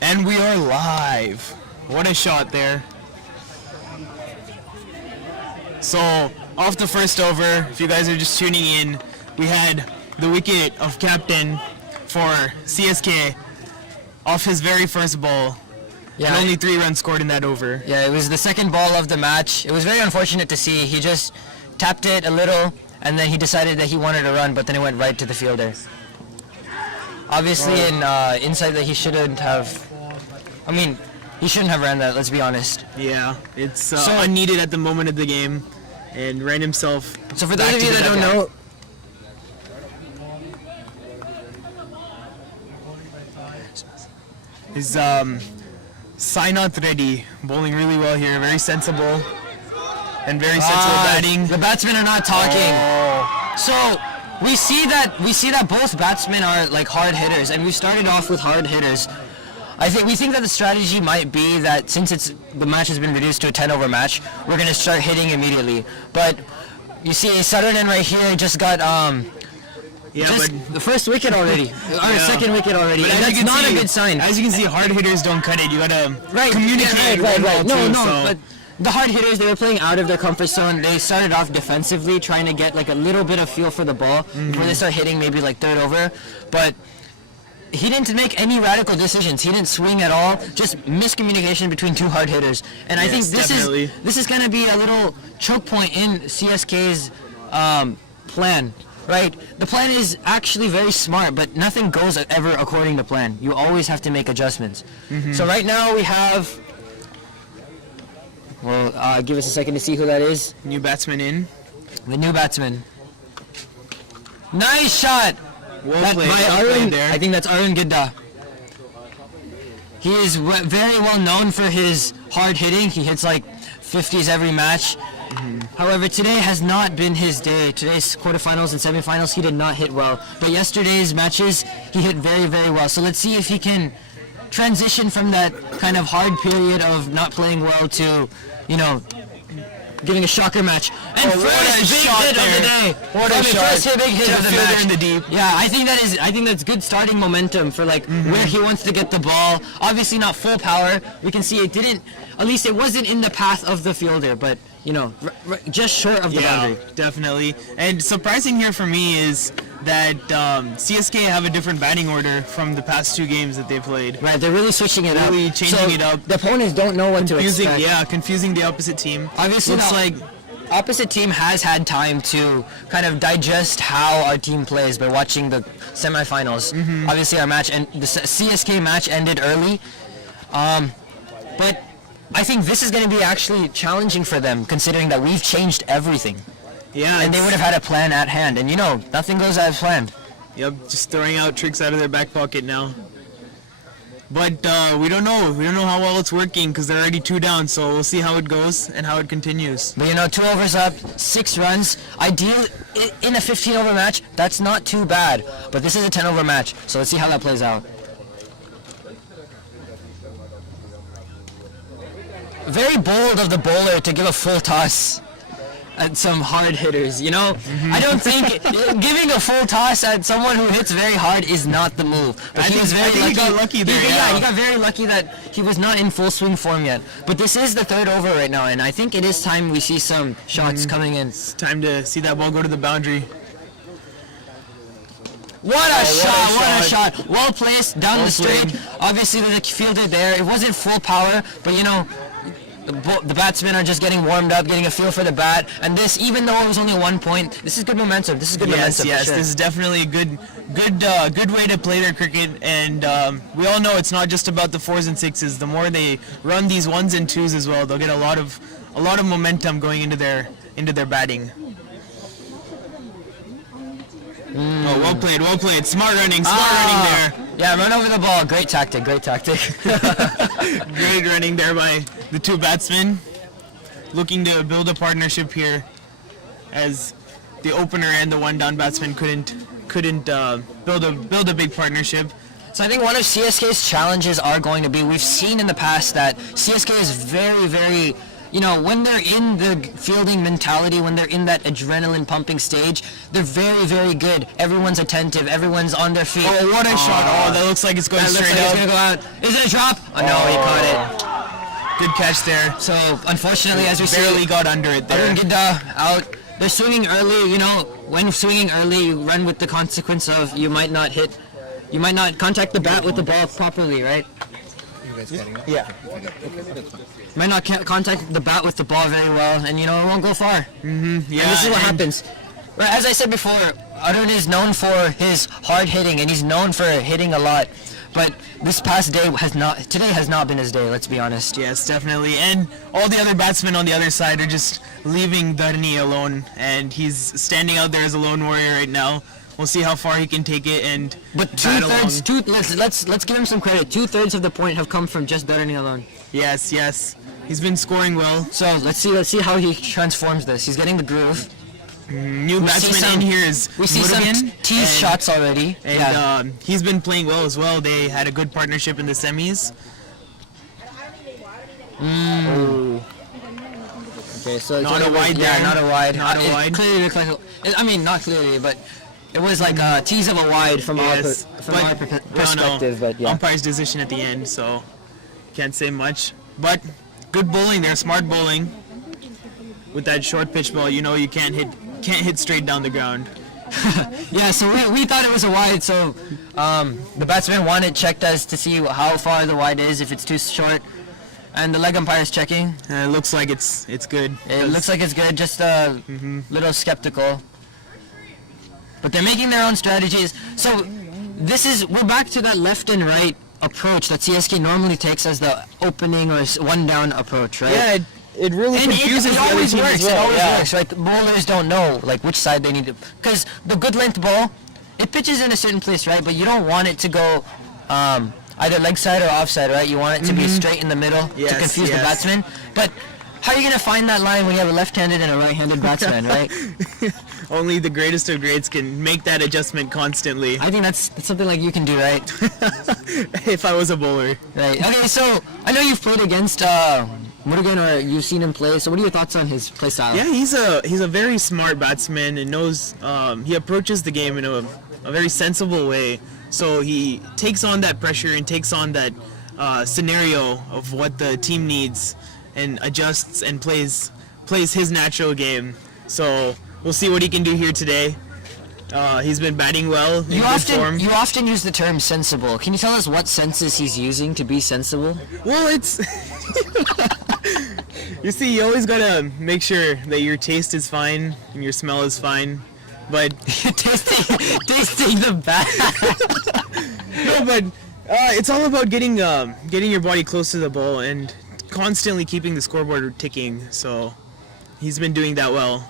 And we are live. What a shot there. So, off the first over, if you guys are just tuning in, we had the wicket of captain for CSK off his very first ball. Yeah, and only 3 runs scored in that over. Yeah, it was the second ball of the match. It was very unfortunate to see. He just tapped it a little, and then he decided that he wanted to run, but then it went right to the fielder. Obviously, an insight that he shouldn't have. I mean, he shouldn't have ran that. Let's be honest. Yeah, it's so unneeded at the moment of the game, and ran himself. So for those of you that don't know. Is Sainath Reddy bowling really well here, very sensible and very sensible batting. The batsmen are not talking. So we see that both batsmen are like hard hitters, and we started off with hard hitters. We think that the strategy might be that since the match has been reduced to a 10-over match, we're gonna start hitting immediately. But you see, Sutherland right here just got the first wicket already, or second wicket already, and that's not a good sign. As you can see, hard hitters don't cut it. You gotta communicate. Right. No, but the hard hitters, they were playing out of their comfort zone. They started off defensively, trying to get like a little bit of feel for the ball before they start hitting maybe like third over. But he didn't make any radical decisions. He didn't swing at all. Just miscommunication between 2 hard hitters. And I think this is going to be a little choke point in CSK's plan. Right? The plan is actually very smart, but nothing goes ever according to plan. You always have to make adjustments. So right now we have. Well, give us a second to see who that is. New batsman in. The new batsman. Nice shot. Well played there. I think that's Arun Gidda. He is very well known for his hard hitting. He hits like 50s every match. However, today has not been his day. Today's quarterfinals and semifinals, he did not hit well. But yesterday's matches, he hit very, very well. So let's see if he can transition from that kind of hard period of not playing well to, giving a shocker match. And first big hit of the day. What a shot. First big hit of the match. In the deep. Yeah, I think that's good starting momentum for where he wants to get the ball. Obviously not full power. We can see at least it wasn't in the path of the fielder, but just short of the boundary. Definitely. And surprising here for me is that CSK have a different batting order from the past 2 games that they played. Right, they're really switching it up. Really changing it up. The opponents don't know what to expect. Yeah, confusing the opposite team. Obviously, looks like opposite team has had time to kind of digest how our team plays by watching the semifinals. Obviously, our match and the CSK match ended early, but I think this is going to be actually challenging for them, considering that we've changed everything. Yeah, and they would have had a plan at hand, and nothing goes as planned. Yep, just throwing out tricks out of their back pocket now. But we don't know. We don't know how well it's working because they're already 2 down. So we'll see how it goes and how it continues. But 2 overs up, 6 runs. Ideal in a 15-over match, that's not too bad. But this is a 10-over match, so let's see how that plays out. Very bold of the bowler to give a full toss at some hard hitters, I don't think giving a full toss at someone who hits very hard is not the move. But he was very lucky. He got lucky there. He got very lucky that he was not in full swing form yet. But this is the 3rd over right now, and I think it is time we see some shots coming in. It's time to see that ball go to the boundary. What a shot. Well placed, down the straight. Obviously, the fielder there. It wasn't full power, but the batsmen are just getting warmed up, getting a feel for the bat, and this, even though it was only 1 point, this is good momentum. This is good momentum. Yes, sure. This is definitely a good way to play their cricket, and we all know it's not just about the 4s and 6s. The more they run these 1s and 2s as well, they'll get a lot of momentum going into their batting. Oh, well played. Smart running there. Yeah, run over the ball. Great tactic. Great running there by the 2 batsmen. Looking to build a partnership here, as the opener and the 1-down batsman couldn't build a big partnership. So I think one of CSK's challenges are going to be, we've seen in the past that CSK is very, very when they're in the fielding mentality, when they're in that adrenaline pumping stage, they're very, very good. Everyone's attentive. Everyone's on their feet. Oh, what a shot. Oh, that looks like it's going straight It's up. going to go out. Is it a drop? Oh, no, he caught Good catch there. it. So, unfortunately, as we Barely see, got under it there. out. They're swinging early. When swinging early, you run with the consequence of you might not contact the bat with the ball properly, right? Yeah. Might not contact the bat with the ball very well, and it won't go far. Yeah. And this is what happens. Right, as I said before, Arun is known for his hard hitting, and he's known for hitting a lot. But this past day today has not been his day, let's be honest. Yes, definitely. And all the other batsmen on the other side are just leaving Dharni alone, and he's standing out there as a lone warrior right now. We'll see how far he can take it and But let's give him some credit. 2/3 of the point have come from just Dharni alone. Yes. He's been scoring well. So let's see how he transforms this. He's getting the groove. New batsman in here is We see Murugan, some tease shots already. and he's been playing well as well. They had a good partnership in the semis. Okay, so Not a wide there. not a wide. Not a It wide. Clearly looked like not clearly, but it was like a tease of a wide from our perspective. But yeah. Umpire's decision at the end, so can't say much. But good bowling there, smart bowling. With that short pitch ball, you can't hit straight down the ground. Yeah, so we thought it was a wide, so the batsman checked us to see how far the wide is, if it's too short, and the leg umpire is checking. It looks like it's good. It looks like it's good, just a little skeptical. But they're making their own strategies. So we're back to that left and right approach that CSK normally takes as the opening or one down approach, right? Yeah, it really confuses it the other always team works. as well. It always Yeah. works, right? The bowlers don't know which side they need to, because the good length ball, it pitches in a certain place, right? But you don't want it to go either leg side or offside, right? You want it to be straight in the middle to Yes, confuse the yes. batsman. But how are you gonna find that line when you have a left-handed and a right-handed batsman, right? Only the greatest of greats can make that adjustment constantly. I think that's something like you can do, right? If I was a bowler. Right. Okay, so I know you've played against Murugan, or you've seen him play. So what are your thoughts on his play style? Yeah, he's a very smart batsman and knows he approaches the game in a very sensible way. So he takes on that pressure and takes on that scenario of what the team needs and adjusts and plays his natural game. So we'll see what he can do here today. He's been batting well in good form. You often use the term sensible. Can you tell us what senses he's using to be sensible? Well, it's you see, you always gotta make sure that your taste is fine and your smell is fine. But tasting the bat. no, but it's all about getting your body close to the ball and constantly keeping the scoreboard ticking. So he's been doing that well.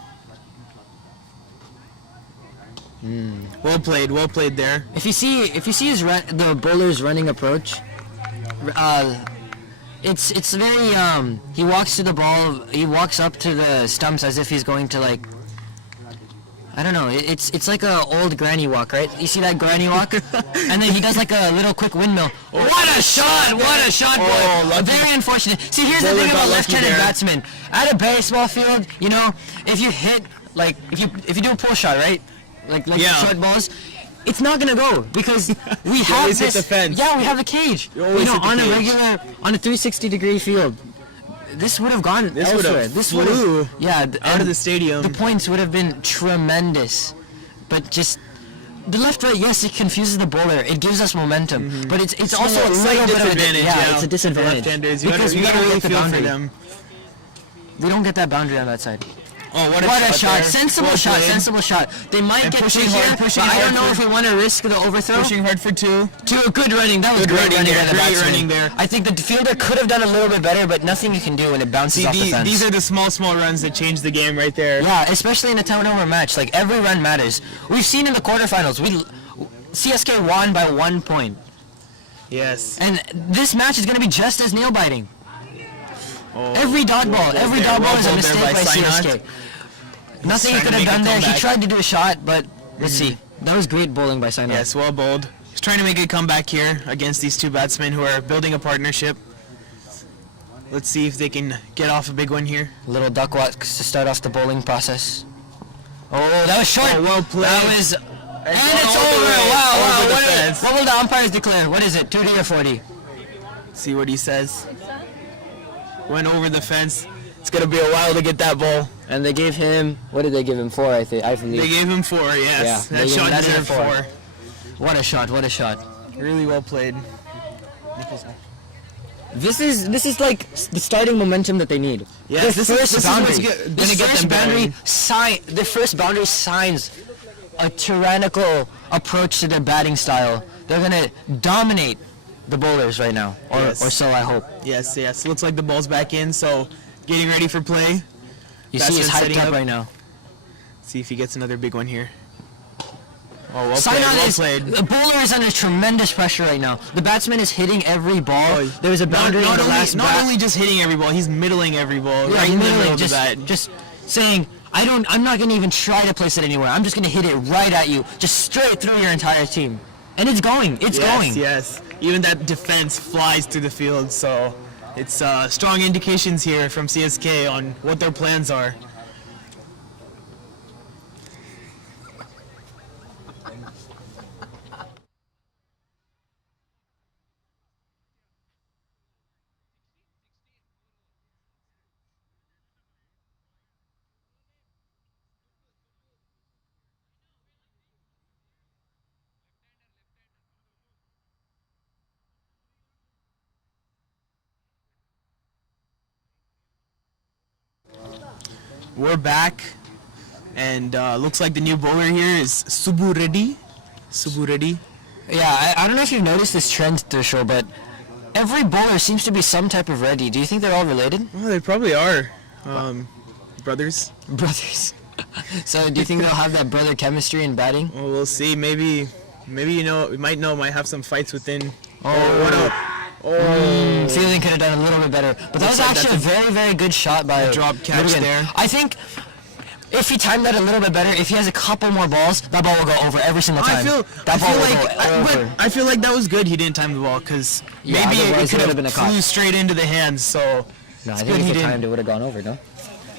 Well played there. If you see the bowler's running approach, it's very he walks to the ball, he walks up to the stumps as if he's going to I don't know, it's like a old granny walk, right? You see that granny walk? And then he does like a little quick windmill. What a shot, boy! Very unfortunate. See, here's the thing about left-handed batsmen. At a baseball field, if you hit, if you do a pull shot, right? Like short balls, it's not gonna go because we have always this. hit the fence. Yeah, we have the cage. On a 360-degree field, this would have gone elsewhere. This would have out of the stadium. The points would have been tremendous, but just the left-right. Yes, it confuses the bowler. It gives us momentum, but it's also a little bit of a it's a disadvantage. Left-handers, you gotta really feel for them. We don't get that boundary on that side. Oh, what a shot! there. Sensible shot. They might get pushing two here, hard, but I don't know if we want to risk the overthrow. Pushing hard for two. Good running. That was great running there. by the Great batsman. running there. I think the fielder could have done a little bit better, but nothing you can do when it bounces off the fence. These are the small runs that change the game right there. Yeah, especially in a turnover match. Like every run matters. We've seen in the quarterfinals, CSK won by 1 point. Yes. And this match is going to be just as nail-biting. Every dot ball is a mistake by CSK. Nothing he could have done there. He tried to do a shot, but let's see. That was great bowling by Sainat. Yes, well bowled. He's trying to make a comeback here against these two batsmen who are building a partnership. Let's see if they can get off a big one here. Little duck walks to start off the bowling process. Oh, that was short. Oh, well played. That was, and it's over. Wow. What will the umpires declare? What is it? 30 or 40? See what he says. Went over the fence. It's gonna be a while to get that ball. And they gave him. What did they give him? 4, I think. They gave him 4. Yes. Yeah, That shot that deserved 4. What a shot! What a shot! Really well played. This is like the starting momentum that they need. Yes, this is what's gonna get them boundary going. the first boundary signs a tyrannical approach to their batting style. They're gonna dominate the bowlers right now, or so I hope. Yes. Looks like the ball's back in, so getting ready for play. You see, he's hyped up right now. See if he gets another big one here. Oh, well played. The bowler is under tremendous pressure right now. The batsman is hitting every ball. There was a boundary in the last Not only just hitting every ball, he's middling every ball. Yeah, right in the middle of the just, bat. just saying, I'm not going to even try to place it anywhere. I'm just going to hit it right at you, just straight through your entire team. And it's going. It's going. Yes. Even that defense flies through the field, so it's strong indications here from CSK on what their plans are. We're back, and looks like the new bowler here is Subbu Reddy. Yeah, I don't know if you've noticed this trend, Trishul, but every bowler seems to be some type of Reddy. Do you think they're all related? Well, they probably are. Brothers. Brothers. So do you think they'll have that brother chemistry in batting? Well, we'll see. Maybe we might have some fights within. Fielding could have done a little bit better, but that was actually a very, very good shot by drop catch there. I think if he timed that a little bit better, if he has a couple more balls, that ball will go over every single time. I feel like that was good. He didn't time the ball because maybe it could have flew straight into the hands. So no, I think if he timed it would have gone over. No,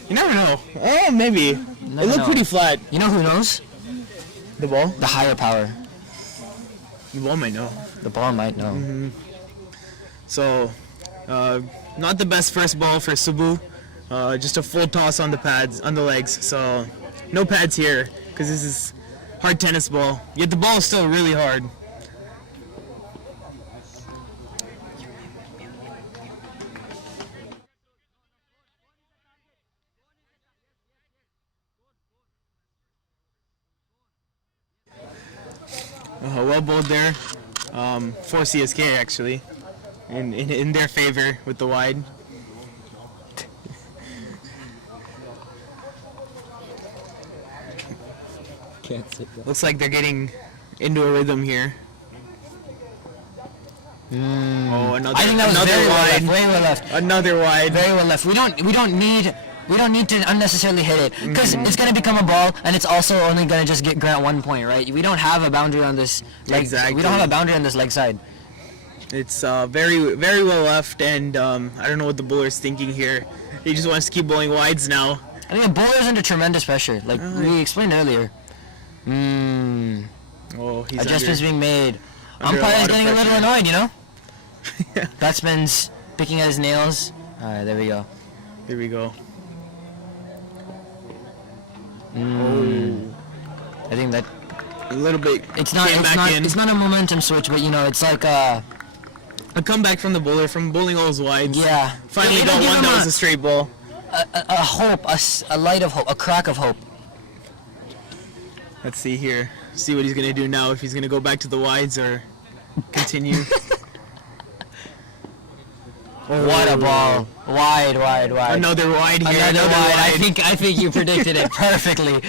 you never know. Oh, maybe it looked pretty flat. You know who knows? The ball. The higher power. The ball might know. The ball might know. Mm-hmm. So, not the best first ball for Subbu. Just a full toss on the pads, on the legs. So, no pads here because this is hard tennis ball. Yet the ball is still really hard. Well bowled there for CSK actually. In their favor with the wide. Can't sit that. Looks like they're getting into a rhythm here. Oh, another. I think that was another very wide. well left. Way well left. Another wide. Very well left. We don't need to unnecessarily hit it because it's going to become a ball and it's also only going to just grant 1 point, right? We don't have a boundary on this leg. Exactly. We don't have a boundary on this leg side. It's very, very well left, and I don't know what the bowler's thinking here. He just wants to keep bowling wides now. I think the bowler's under tremendous pressure, like we explained earlier. Oh, he's adjustments being made. under Umpire's getting a little pressure. annoyed, you know? Yeah. Batsman's picking at his nails. Alright, there we go. Here we go. I think that A little bit. it's not a momentum switch, but you know, it's like A comeback from the bowler from bowling all his wides. yeah. Finally It'll got give one him that was a straight ball. a hope, a light of hope, a crack of hope. Let's see here. See what he's gonna do now. If he's gonna go back to the wides or continue. What a ball! Wide. Another wide here. Another wide. I think you predicted it perfectly.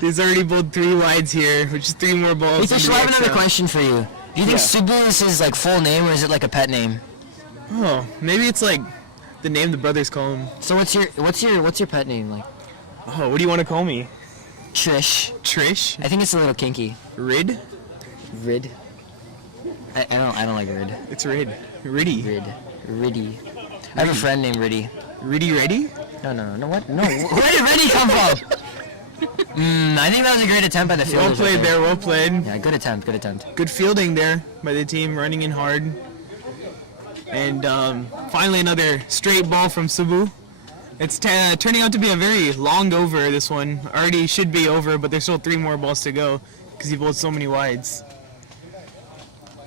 He's already bowled 3 wides here, which is 3 more balls. I have another question for you. Do you think Subbu is his like full name or is it like a pet name? Oh, maybe it's like the name the brothers call him. So what's your pet name like? Oh, what do you want to call me? Trish. Trish? I think it's a little kinky. Rid? Rid. I don't like Rid. It's Rid. Riddy. Riddy. I have a friend named Riddy. Ready? No, what? No, where did Riddy come from? I think that was a great attempt by the fielders. Well played there, well played. Yeah, good attempt. Good fielding there by the team, running in hard. And finally another straight ball from Cebu. It's turning out to be a very long over, this one. Already should be over, but there's still 3 more balls to go because he bowled so many wides.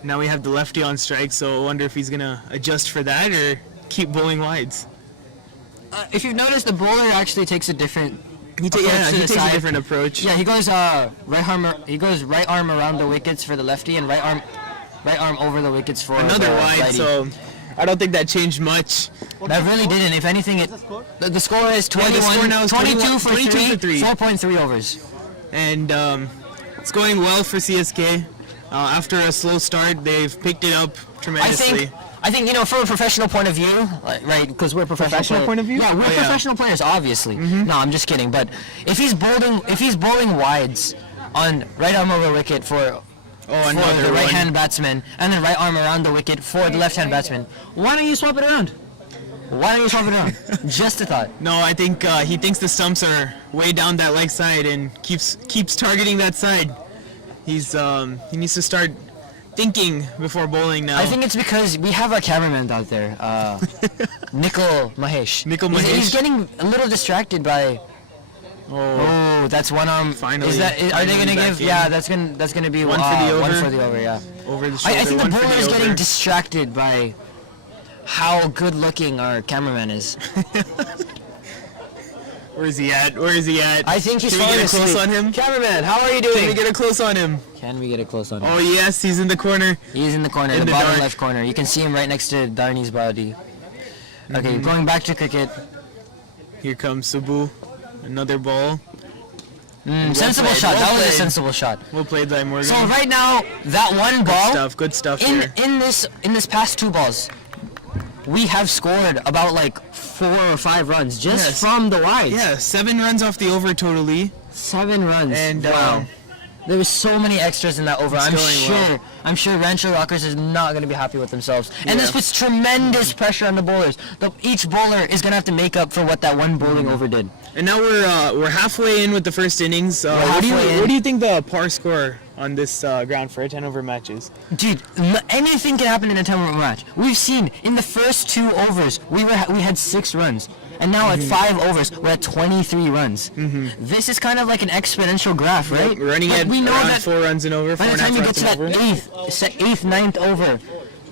Now we have the lefty on strike, so I wonder if he's going to adjust for that or keep bowling wides. If you've noticed, the bowler actually takes a different He takes a different approach. Yeah, he goes right arm around the wickets for the lefty and right arm over the wickets for Another the wide, righty. so I don't think that changed much. That really didn't. If anything, the score is 21, score now is 22 for 22 3, for 4.3 overs. And it's going well for CSK. After a slow start, they've picked it up tremendously. I think from a professional point of view, right? Because we're professional point of view. Yeah, we're professional players, obviously. No, I'm just kidding. But if he's bowling wides on right arm over wicket for the right-hand batsman, and then right arm around the wicket for the left-hand batsman, why don't you swap it around? Just a thought. No, I think he thinks the stumps are way down that leg side and keeps targeting that side. He needs to start thinking before bowling now. I think it's because we have our cameraman out there, Nickel Mahesh. He's getting a little distracted by. Oh, that's one arm. Finally. Are they gonna give? Yeah, that's gonna be one for the over. One for the over. Yeah. Over the shoulder. I think the bowler is getting distracted by how good looking our cameraman is. Where is he at? I think he's falling asleep. Can we get a close on him? Cameraman, how are you doing? Can we get a close on him? Oh, yes, he's in the corner. He's in the corner, in the the bottom dark. left corner. You can see him right next to Darni's body. Okay, going back to cricket. Here comes Cebu. Another ball. Sensible shot. That was a sensible shot. Well played by Morgan. So right now, that one ball. Good stuff here. In this past 2 balls, we have scored about like 4 or 5 runs just from the wide. Yeah, 7 runs off the over totally. 7 runs. And wow. There was so many extras in that over. I'm sure Rancho Rockers is not going to be happy with themselves. And this puts tremendous pressure on the bowlers. Each bowler is going to have to make up for what that one bowling over did. And now we're halfway in with the first innings. What do you think the par score on this ground for a 10-over match is? Dude, anything can happen in a 10-over match. We've seen in the first 2 overs we had 6 runs. And now at 5 overs, we're at 23 runs. This is kind of like an exponential graph, right? We're running at around 4 runs and over. By the time you get to that 8th, 9th over,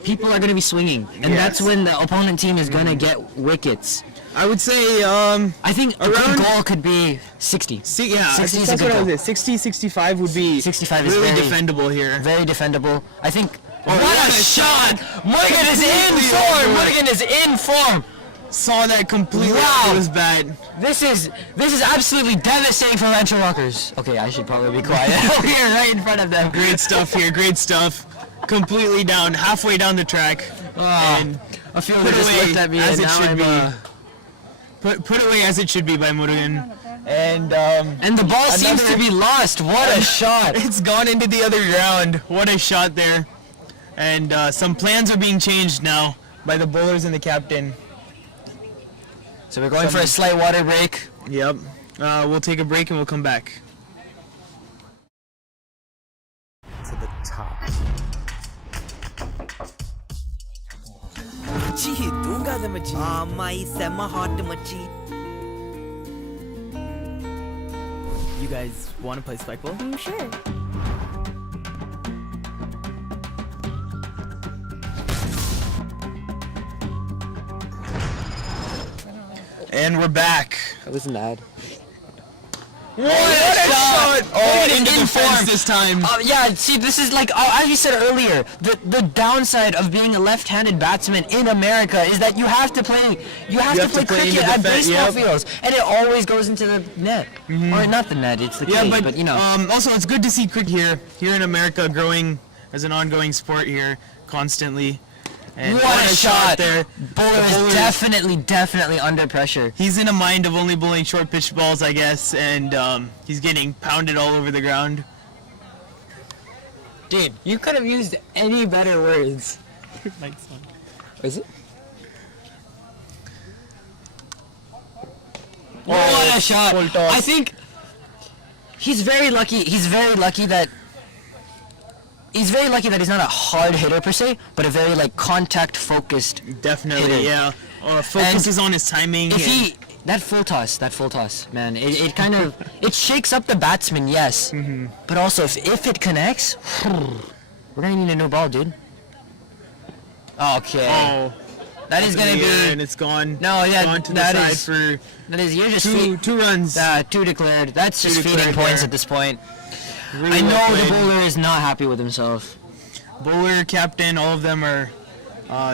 people are going to be swinging. And that's when the opponent team is going to get wickets. I would say, I think a good goal could be 60. 60 is a good goal. 60, 65 would be 65 is really very defendable here. Very defendable. I think. What a shot! Morgan is in form. Saw that completely out his bat. This is absolutely devastating for Rancho Rockers. Okay, I should probably be quiet over here, right in front of them. Great stuff here. Great stuff. Completely down, halfway down the track, and I feel like just looked at me as and it now should I'm, be. Put away as it should be by Murugan. And the ball seems to be lost. What a shot! It's gone into the other ground. What a shot there. And some plans are being changed now by the bowlers and the captain. So we're going for a slight water break. Yep. We'll take a break and we'll come back. To the top. Machi, dunga the machi. My sema hot machi. You guys want to play spikeball? Sure. And we're back. That was an ad. What a shot! Oh, into the fence this time. Yeah, see, this is like, as you said earlier, the downside of being a left-handed batsman in America is that you have to play cricket at baseball fields, and it always goes into the net. Or not the net, it's the cage, but you know. Also, it's good to see cricket here in America growing as an ongoing sport here constantly. And what a shot there. Bowler is definitely under pressure. He's in a mind of only bowling short pitch balls, I guess, and he's getting pounded all over the ground. Dude, you could have used any better words. Is it? What a shot! full toss. I think he's very lucky. He's very lucky that he's not a hard hitter per se, but a very like contact focused. Definitely, hitter. yeah. Focuses on his timing. If he that full toss, man, it kind of it shakes up the batsman, yes, but also if it connects, we're gonna need a new ball, dude. Okay. Oh, That is gonna be, and it's gone. no, yeah, Gone to the that side is, for that is, you're just two runs. two declared. That's just feeding declared points there. at this point. Really I know well the played. bowler is not happy with himself. Bowler, captain, all of them are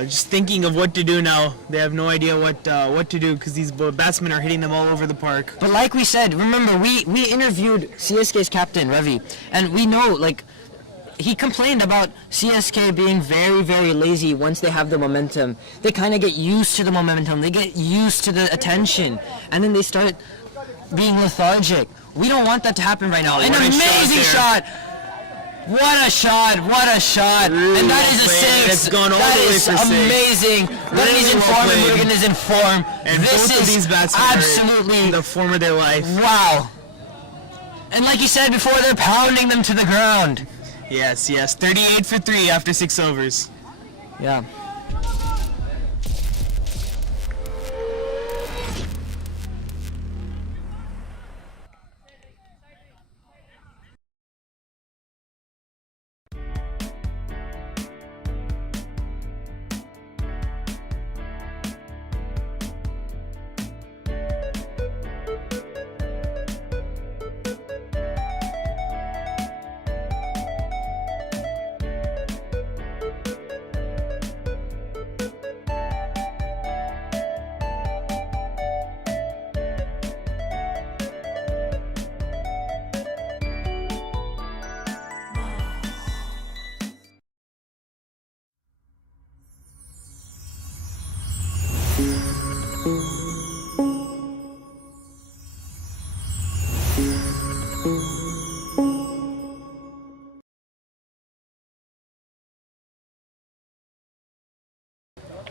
just thinking of what to do now. They have no idea what to do because these batsmen are hitting them all over the park. But like we said, remember we interviewed CSK's captain Ravi, and we know like he complained about CSK being very, very lazy once they have the momentum. They kind of get used to the momentum. They get used to the attention, and then they start being lethargic. We don't want that to happen right now. An What a shot amazing there. shot. What a shot! What a shot! Really And that well is a played. six. It's gone all That the way is for six. amazing. That Really is in well form, and played. Morgan is in form. And This both is of these batsmen absolutely are in the form of their life. wow. And like you said before, they're pounding them to the ground. Yes, 38 for 3 after 6 overs. Yeah.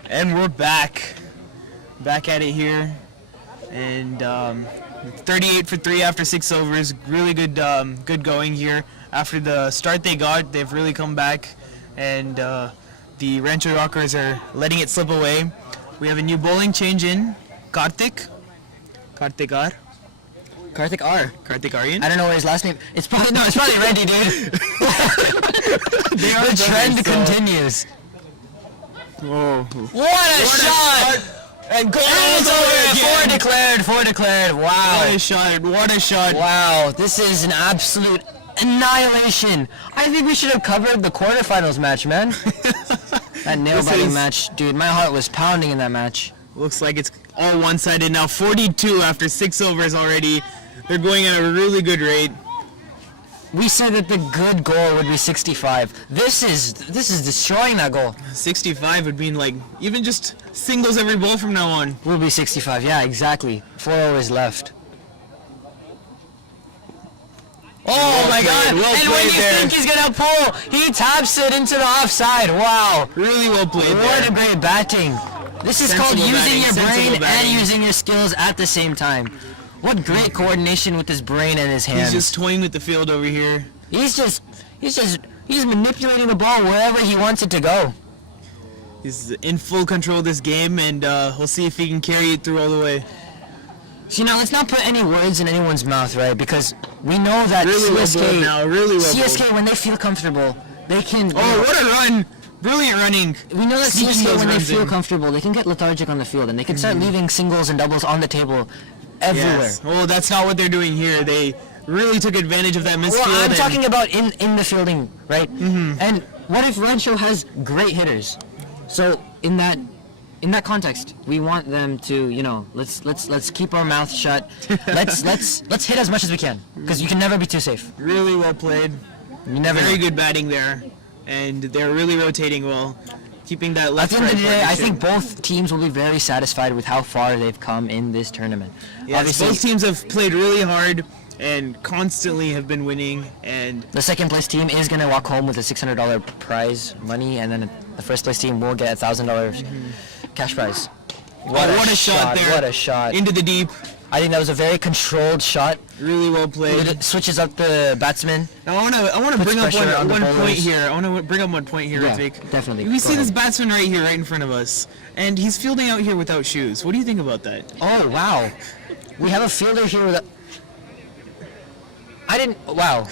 And we're back at it here, and 38 for 3 after 6 overs. Really good going here. After the start they got, they've really come back, and the Rancho Rockers are letting it slip away. We have a new bowling change in. Karthik R. Karthik R. Karthik Aryan. I don't know what his last name. It's probably Randy, dude. They are The trend brothers, so- continues. Whoa. What a shot! And goal And it's over. Four declared. Wow. What a shot. Wow, this is an absolute annihilation. I think we should have covered the quarterfinals match, man. That nail-biting is- match, dude. My heart was pounding in that match. Looks like it's all one-sided now. 42 after 6 overs already. They're going at a really good rate. We said that the good goal would be 65. This is destroying that goal. 65 would mean like even just singles every ball from now on. Will be 65. Yeah, exactly. 4 overs left. Oh my God! Well And when played you there. think he's gonna pull, he taps it into the offside. Wow! Really well played What there. a great batting. This is called Sensible using batting, your sensible brain and batting. using your skills at the same time. What great coordination with his brain and his hands. He's just toying with the field over here. He's manipulating the ball wherever he wants it to go. He's in full control of this game, and we'll see if he can carry it through all the way. So now let's not put any words in anyone's mouth, right? Because we know that Really well CSK, bowled now. Really well CSK bowled. when they feel comfortable, they can. Oh, what a run! Brilliant running. We know that Sneaking CSK those when they runs feel in. comfortable, they can get lethargic on the field and they can start leaving singles and doubles on the table everywhere. Yes. Well, that's not what they're doing here. They really took advantage of that misfield. Well, I'm and- talking about in the fielding, right? And what if Rancho has great hitters? So in that context, we want them to, let's keep our mouth shut. Let's hit as much as we can because you can never be too safe. Really well played. You never Very know. good batting there, and they're really rotating well, keeping that At left. the end of the right day, I partnership. think both teams will be very satisfied with how far they've come in this tournament. Yes, both teams have played really hard and constantly have been winning, and The second place team is going to walk home with a $600 prize money, and then the first place team will get $1,000 cash prize. what a shot there. What a shot. into the deep. I think that was a very controlled shot. Really well played. It switches up the batsman. Now, I want to bring up one point here. I want to bring up one point here, Yeah, Ritvik. definitely. We Go see this ahead. batsman right here, right in front of us, and he's fielding out here without shoes. What do you think about that? Oh, wow. We have a fielder here with a... Wow.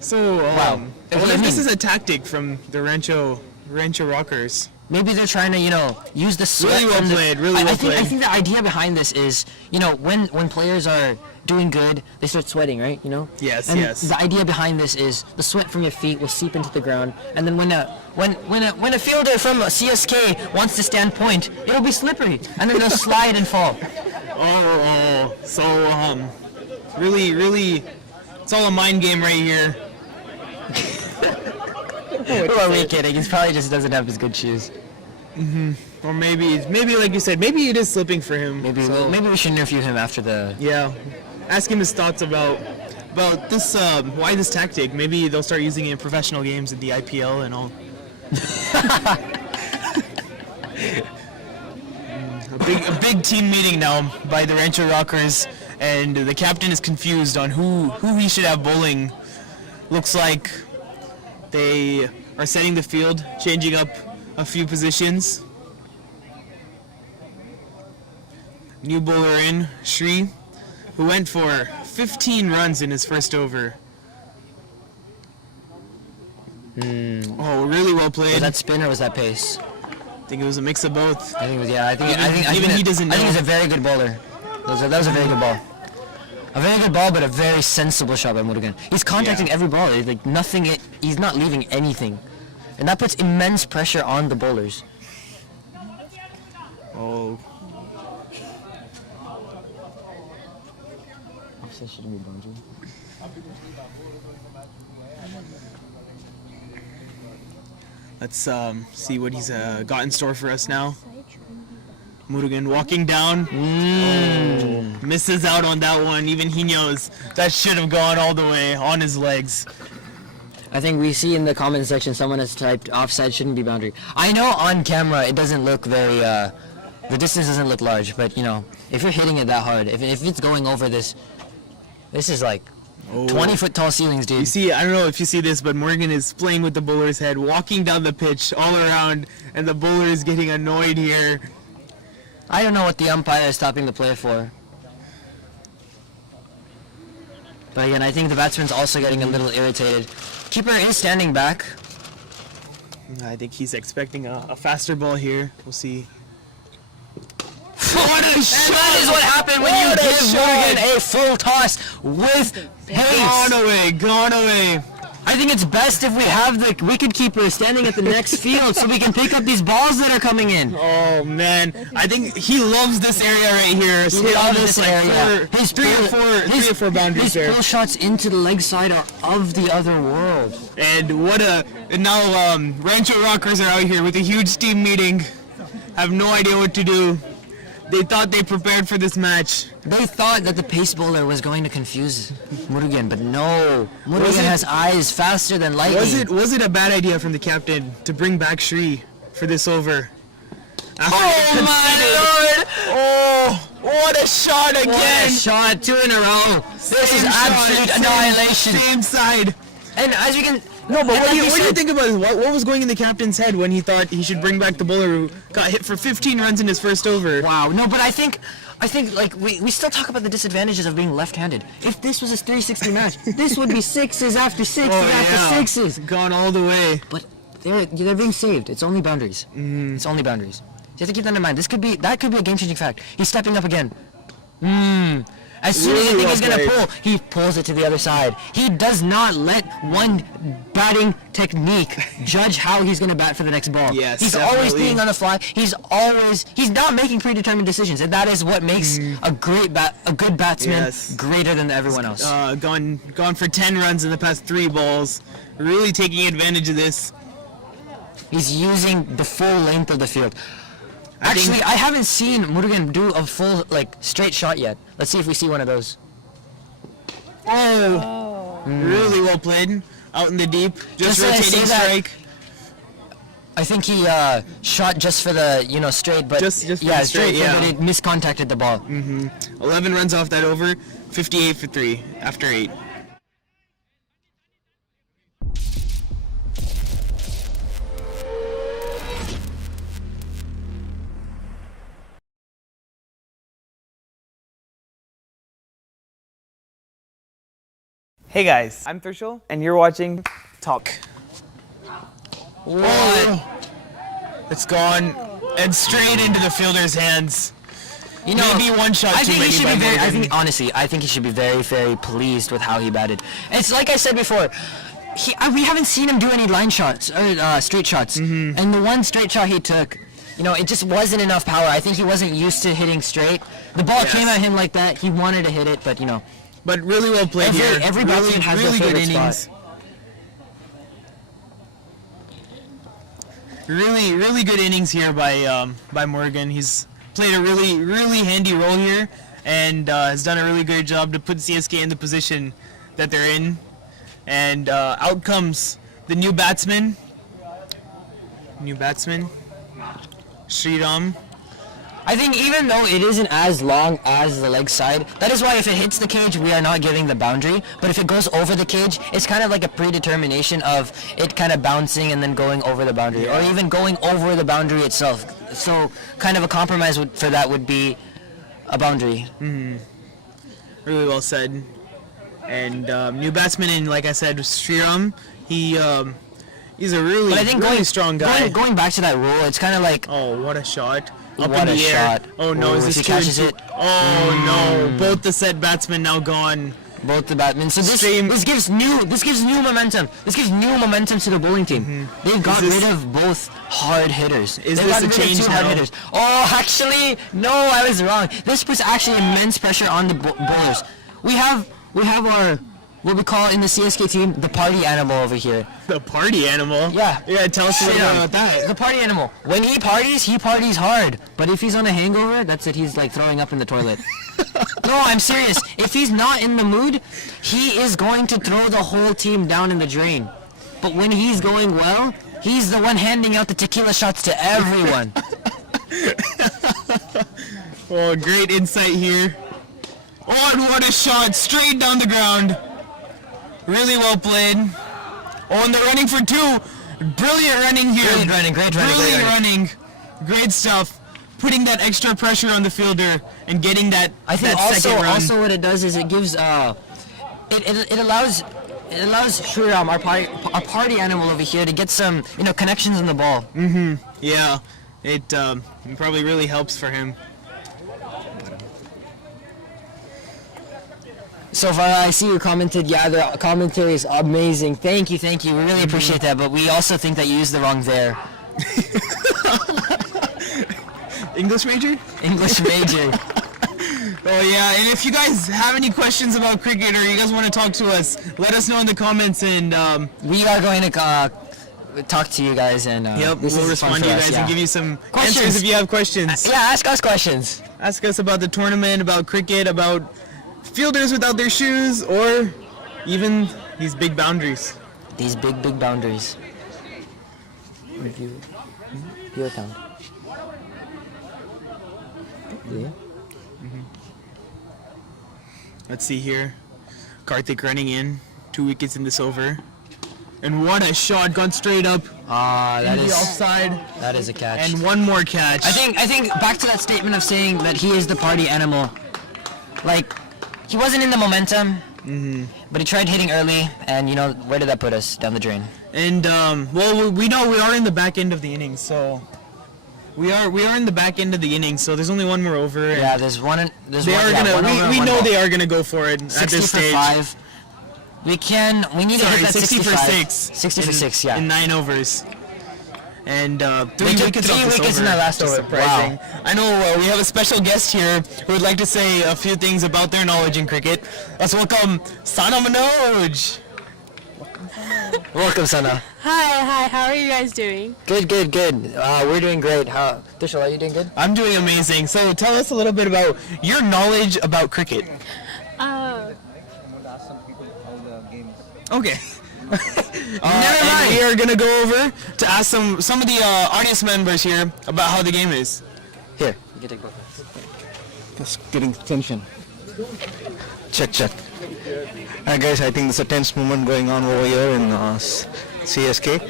So, Wow. I wonder I if this mean- is a tactic from the Rancho Rockers. Maybe they're trying to, use the sweat. Really well from the- played, really well I played. think the idea behind this is, when players are doing good, they start sweating, right? Yes, and yes. The idea behind this is the sweat from your feet will seep into the ground, and then when a fielder from CSK wants to stand point, it'll be slippery, and then they'll slide and fall. So, really, it's all a mind game right here. Who are we kidding? He probably just doesn't have his good shoes. Or maybe like you said, maybe it is slipping for him. Maybe So, maybe we should interview him after the. yeah. Ask him his thoughts about this, why this tactic. Maybe they'll start using it in professional games in the IPL and all. A big team meeting now by the Rancho Rockers, and the captain is confused on who he should have bowling. Looks like they are setting the field, changing up a few positions. New bowler in, Shri, who went for 15 runs in his first over. Oh, really well played. Was that spin or was that pace? I think it was a mix of both. I think it was. Yeah, I think Even he doesn't I think know. he's a very good bowler. That was a very good ball. A very good ball, but a very sensible shot by Murugan. He's contacting Yeah. every ball. He's like nothing. He's not leaving anything, and that puts immense pressure on the bowlers. Oh, let's see what he's got in store for us now. Murugan walking down. Oh, misses out on that one. Even he knows that should have gone all the way on his legs. I think we see in the comment section someone has typed offside shouldn't be boundary. I know on camera it doesn't look very. The distance doesn't look large, but if you're hitting it that hard, if it's going over this is like 20-foot tall ceilings, dude. You see, I don't know if you see this, but Morgan is playing with the bowler's head, walking down the pitch all around, and the bowler is getting annoyed here. I don't know what the umpire is stopping the play for. But again, I think the batsman's also getting a little irritated. Keeper is standing back. I think he's expecting a faster ball here. We'll see. What a shot! And that is what happened when you What a give shot! Morgan a full toss with pace. Gone away. I think it's best if we have the wicketkeeper standing at the next field so we can pick up these balls that are coming in. Oh man, I think he loves this area right here. He Hit loves almost this like area. three or four boundaries His there. pull shots into the leg side are of the other world. And now Rancho Rockers are out here with a huge team meeting. Have no idea what to do. They thought they prepared for this match. They thought that the pace bowler was going to confuse Murugan, but no. Was Murugan it- has eyes faster than lightning. Was it a bad idea from the captain to bring back Shri for this over? Oh my lord! Oh, what a shot again! What a shot, 2 in a row. This is Same shot, absolute same- annihilation. Same side. And as you can... No, but and what do like you said- think about this? What was going in the captain's head when he thought he should bring back the bowler who got hit for 15 runs in his first over? Wow, no, but I think like we still talk about the disadvantages of being left-handed. If this was a 360 match, this would be sixes after sixes after sixes. Gone all the way. But they're being saved. It's only boundaries. It's only boundaries. You have to keep that in mind. That could be a game-changing fact. He's stepping up again. As soon as you Really think he's well gonna played. pull, he pulls it to the other side. He does not let one batting technique judge how he's gonna bat for the next ball. Yes, he's always definitely. being on the fly. He's not making predetermined decisions, and that is what makes a good batsman Yes. greater than everyone else. Gone for 10 runs in the past 3 balls. Really taking advantage of this. He's using the full length of the field. I think- Actually, I haven't seen Murugan do a full straight shot yet. Let's see if we see one of those. Really well played. Out in the deep. Just Just when I rotating say that- strike. I think he shot just for the straight, but Just for yeah, the straight, yeah. but it miscontacted the ball. 11 runs off that over, 58 for 3 after 8. Hey guys, I'm Thrishul, and you're watching Top. What? It's gone and straight into the fielder's hands. Maybe one shot I too think many he should by be very. I Morgan. think honestly, I think he should be very, very pleased with how he batted. And it's like I said before, we haven't seen him do any line shots or straight shots. And the one straight shot he took, it just wasn't enough power. I think he wasn't used to hitting straight. The ball Yes. came at him like that. He wanted to hit it, but But really well played here. every really, batsman has really their good favorite innings. spot. Really good innings here by Morgan. He's played a really handy role here and has done a really great job to put CSK in the position that they're in. And out comes the new batsman, Sriram. I think even though it isn't as long as the leg side, that is why if it hits the cage, we are not giving the boundary. But if it goes over the cage, it's kind of like a predetermination of it kind of bouncing and then going over the boundary, or even going over the boundary itself. So kind of a compromise for that would be a boundary. Really well said. And new batsman, and like I said, Sriram. He's a really, But I think really strong guy. Going back to that rule, it's kind of like Oh, what a shot. Up What in the a air. shot. Oh no, Ooh, is if this he 2 and catches 2? it? Oh no, both the set batsmen now gone. both the batsmen. So Stream. this gives new momentum. This gives new momentum to the bowling team. They've got this- rid of both hard hitters. Is They've this got a rid of change two hard now? hitters. Oh, actually, no, I was wrong. This puts actually immense pressure on the bowlers. We have our what we call in the CSK team the party animal over here. The party animal? Yeah. Yeah, tell us a little bit about that. The party animal. When he parties hard. But if he's on a hangover, that's it. He's like throwing up in the toilet. No, I'm serious. If he's not in the mood, he is going to throw the whole team down in the drain. But when he's going well, he's the one handing out the tequila shots to everyone. Oh, great insight here. Oh, and what a shot. Straight down the ground. Really well played. Oh, and they're running for 2. Brilliant running here. Great running, great running, great Brilliant running. running. Great stuff. Putting that extra pressure on the fielder and getting that, I think that second run. also what it does is it gives it allows Sriram, our party animal over here, to get some connections in the ball. Yeah, it probably really helps for him. So far, I see you commented. Yeah, the commentary is amazing. Thank you. We really appreciate that. But we also think that you used the wrong there. English major? English major. Oh yeah, and if you guys have any questions about cricket or you guys want to talk to us, let us know in the comments and We are going to talk to you guys and this we'll is fun respond for to you us, guys yeah. and give you some Questions. answers if you have questions. Yeah, ask us questions. Ask us about the tournament, about cricket, about fielders without their shoes, or even these big boundaries. These big boundaries. Review account. Yeah. Let's see here. Karthik running in, 2 wickets in this over. And what a shot, gone straight up That in the is offside. that is a catch. And one more catch. I think back to that statement of saying that he is the party animal. Like, he wasn't in the momentum, but he tried hitting early, and where did that put us? Down the drain. And well, we know we are in the back end of the innings, so we are in the back end of the innings. So there's only one more over. And Yeah, there's one. There's they one. are yeah, gonna. one over and We one know ball. they are gonna go for it at 60 this for stage. 5. We need to Sorry, hit that 60 for 65. 6. 60 for 6, yeah. In 9 overs. And 3 They took wickets 3 off this wickets in over. that last Just over. Surprising. Wow. I know we have a special guest here who would like to say a few things about their knowledge in cricket. Let's welcome Sana Manoj. Welcome, Sana. Hi, how are you guys doing? Good. We're doing great. How, Tishal, are you doing good? I'm doing amazing. So tell us a little bit about your knowledge about cricket. Uh, Okay. Never mind. And we are gonna go over to ask some of the audience members here about how the game is. Here. Just getting tension. Check. Guys, I think there's a tense moment going on over here in CSK.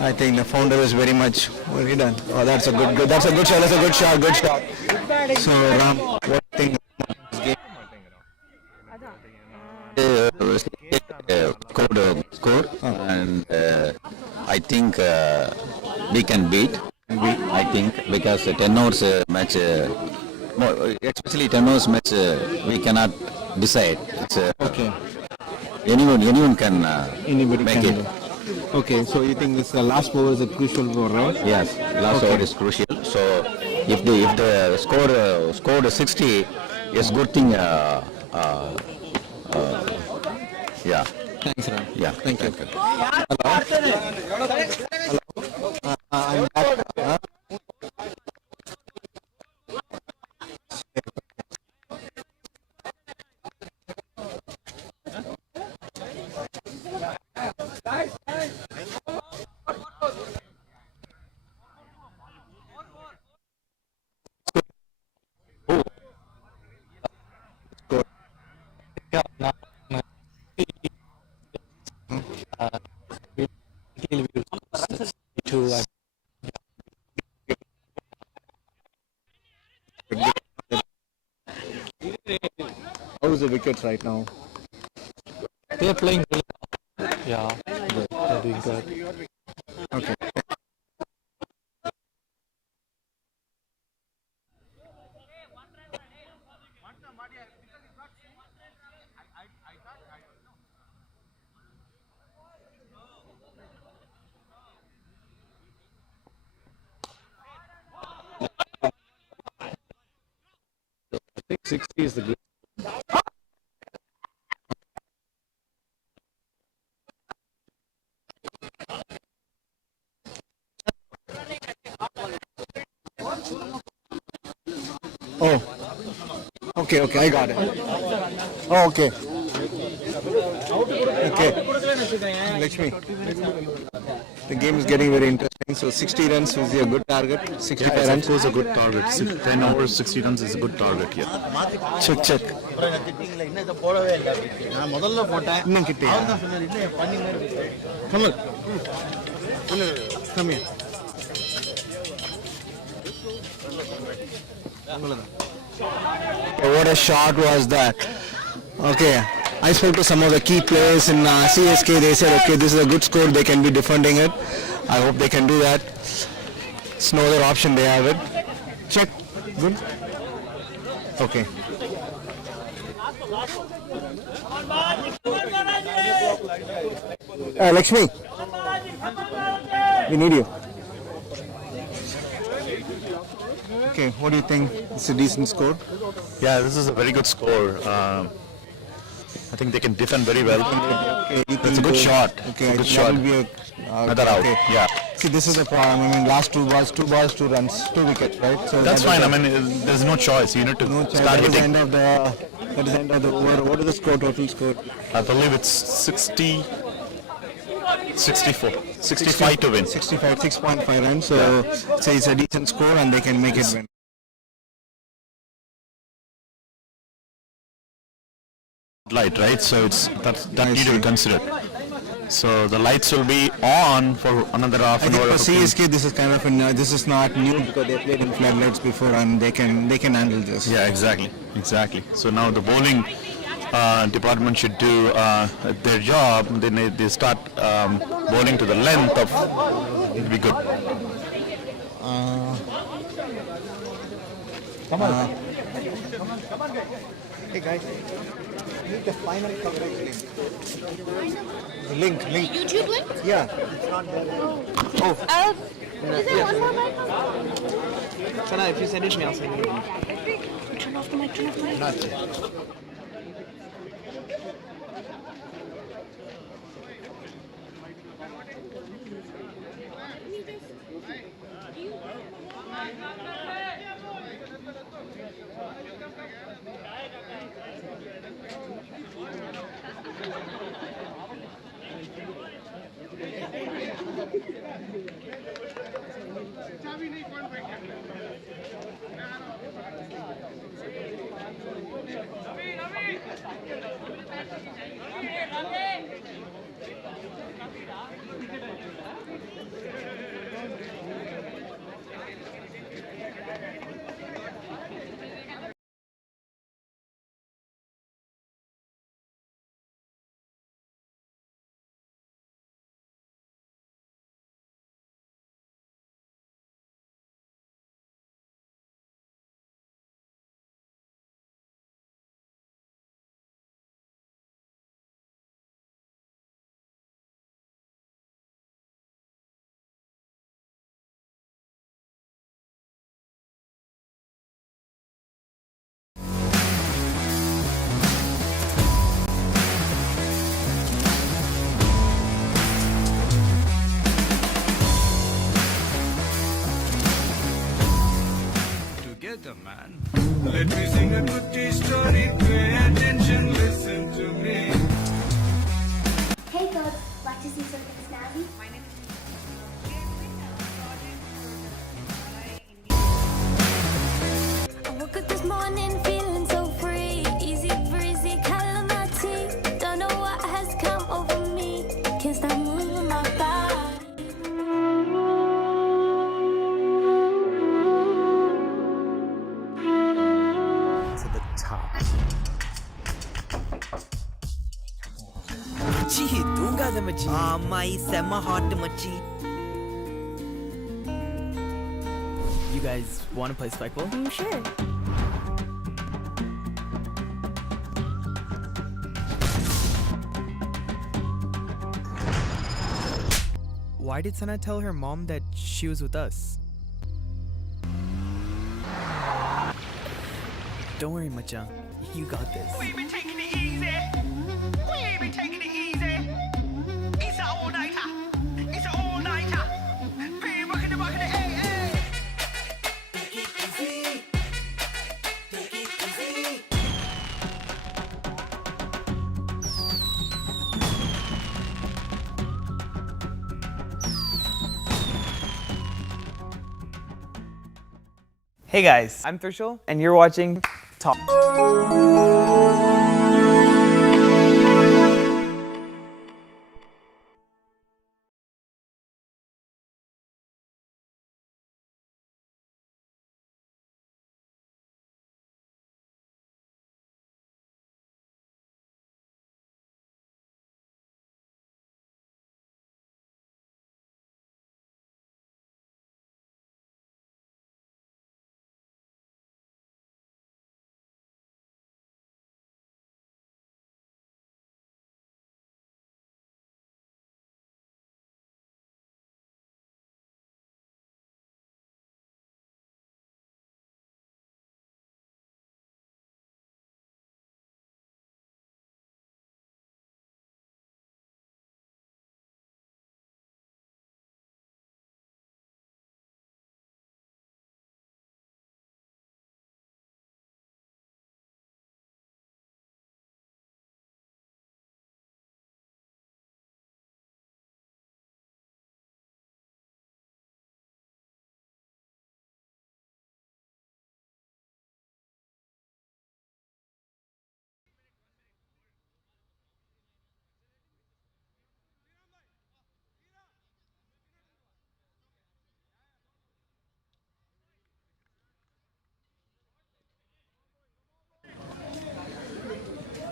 I think the founder is very much well done. Oh, that's a good. That's a good shot. Good shot. So, Ram, what do you think of this game? Score and I think we can beat. I think because 10 hours match, especially 10 hours match, we cannot decide. It's, Okay. Anyone can Anybody make can it. do. Okay, so you think this last over is a crucial over, right? Yes, last over is crucial. So if the scored 60, it's good thing. Yeah. Thanks, Ram. Yeah. Thank you. I'm back. How's the wickets right now? They're playing really well. Yeah, they're doing good. Okay. I think 60 is the good. Oh. Okay, I got it. Oh, okay. Okay. Lakshmi. The game is getting very interesting. So 60 runs is a good target. 65 runs was a good target. 10 hours, 60 runs is a good target here. check. இன்னும் கிட்டயா? Come on. Come here. What a shot was that. Okay, I spoke to some of the key players in CSK. They said, okay, this is a good score. They can be defending it. I hope they can do that. It's no other option. They have it. Check. Good. Okay. Lakshmi, we need you. Okay, what do you think? It's a decent score. Yeah, this is a very good score. I think they can defend very well. Okay, That's a good shot. Okay, Good that shot. will be a, Another out. okay. Yeah. See, this is the problem. I mean, last two balls, 2 runs, 2 wickets, right? So That's that is fine. a- I mean, there's no choice. You need to no chance. start That is the hitting. end of the over. What is the score? Total score? I believe it's 64, 65 to win. 65, 6.5 runs. So it's a decent score, and they can make it win. Light, right? So it's that I need to see. be considered. So the lights will be on for another half I an think hour. for CSK, this is kind of this is not new because they played in floodlights before, and they can handle this. Yeah, exactly. So now the bowling department should do their job. Then they start bowling to the length of. It'll be good. Hey guys, need the final coverage link. Link. YouTube link? Yeah, it's not there. Is there one more mic? Sana, if you send it to me, I'll send it. Turn off the mic, turn off the mic. Not there. Together, man. Let me sing a good story. Pay attention, listen to me. Hey folks, like to see something snazzy? My name is I woke up this morning feeling so free. Easy breezy, calamity. Don't know what has come over me. Can't stop moving my body. To the top. மச்சி தூங்காத மச்சி ஆமா செம்ம hot மச்சி. You guys want to play spikeball? Sure. Why did Sana tell her mom that she was with us? Don't worry, Machan. You got this. We been taking it easy. We been taking it easy. It's an all-nighter. It's an all-nighter. Been rocking the hey, hey. Take it easy. Take it easy. Hey guys, I'm Thrishul, and you're watching Top.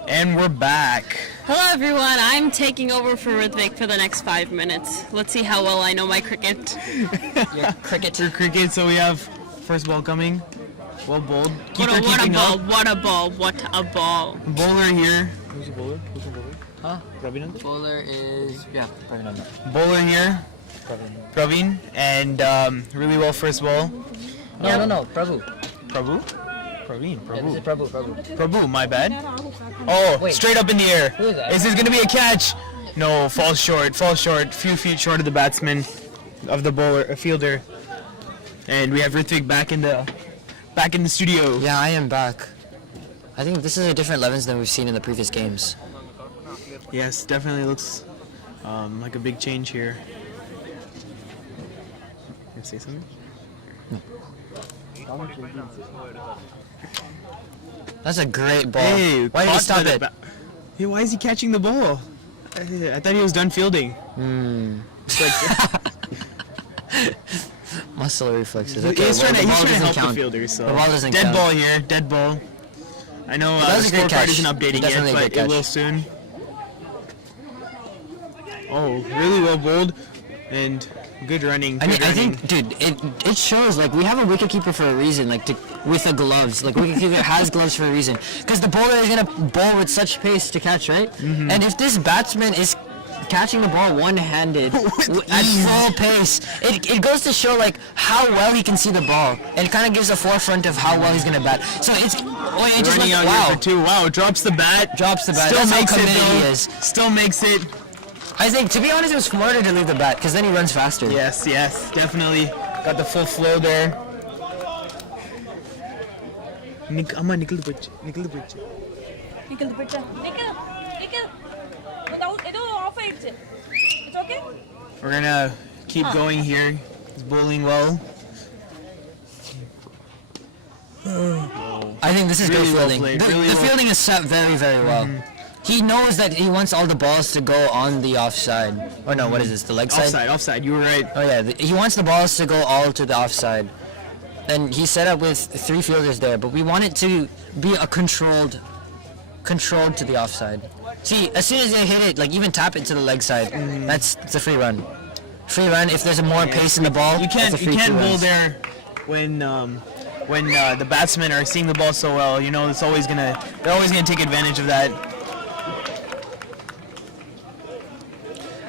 And we're back. Hello everyone, I'm taking over for Ritvik for the next 5 minutes. Let's see how well I know my cricket. Your cricket. For cricket, so we have first ball coming. Well bowled. What a ball, what a ball, what a ball. Bowler here. Who's the bowler? Huh? Ravinanda? Bowler is Ravinanda. Bowler here. Praveen. And really well first ball. No, Prabhu. Prabhu? Praveen. Yeah, this is Prabhu. Prabhu. Prabhu, my bad. Oh, Wait. straight up in the air. Who is that? Is this gonna be a catch? No, falls short. Few feet short of the batsman, of the bowler, a fielder. And we have Ritvik back in the studio. Yeah, I am back. I think this is a different 11s than we've seen in the previous games. Yes, definitely looks like a big change here. Say something. That's a great ball. Hey, why did he caught stop by the it? Hey, why is he catching the ball? I thought he was done fielding. It's like, Muscle reflexes. he's Okay, trying to the ball help doesn't the count. fielder. So The ball doesn't dead count. ball here. Dead ball. I know That the was a great scorecard catch. isn't updating Definitely a yet, great but it catch. will soon. Oh, really well bowled, and good running. I mean, good I running. think, dude, it shows like we have a wicketkeeper for a reason, like with the gloves. Like wicketkeeper has gloves for a reason, because the bowler is gonna bowl with such pace to catch, right? And if this batsman is catching the ball one-handed at full pace, it goes to show like how well he can see the ball, and it kind of gives a forefront of how well he's gonna bat. So it's it just running like, out wow, here for two. Wow, drops the bat. drops the bat. Still That's how makes it committed he though. is. Still makes it. I think, to be honest, it was smarter to leave the bat, because then he runs faster. Yes, definitely. Got the full flow there. Amma, nikal the pitch. Nikal the pitch. Nikal the pitch. Nikal. Without it off it. It's okay? We're gonna keep going here. He's bowling well. I think this is Really good well fielding. played, The really well. fielding is set very, very well. He knows that he wants all the balls to go on the offside. Or no, what is this? The leg side? Offside. You were right. Oh yeah, he wants the balls to go all to the offside. And he's set up with 3 fielders there, but we want it to be a controlled to the offside. See, as soon as they hit it, like even tap it to the leg side, it's a free run. Free run. If there's more pace in the ball, You can't that's a free bowl 2 runs. there when the batsmen are seeing the ball so well. You know, they're always gonna take advantage of that.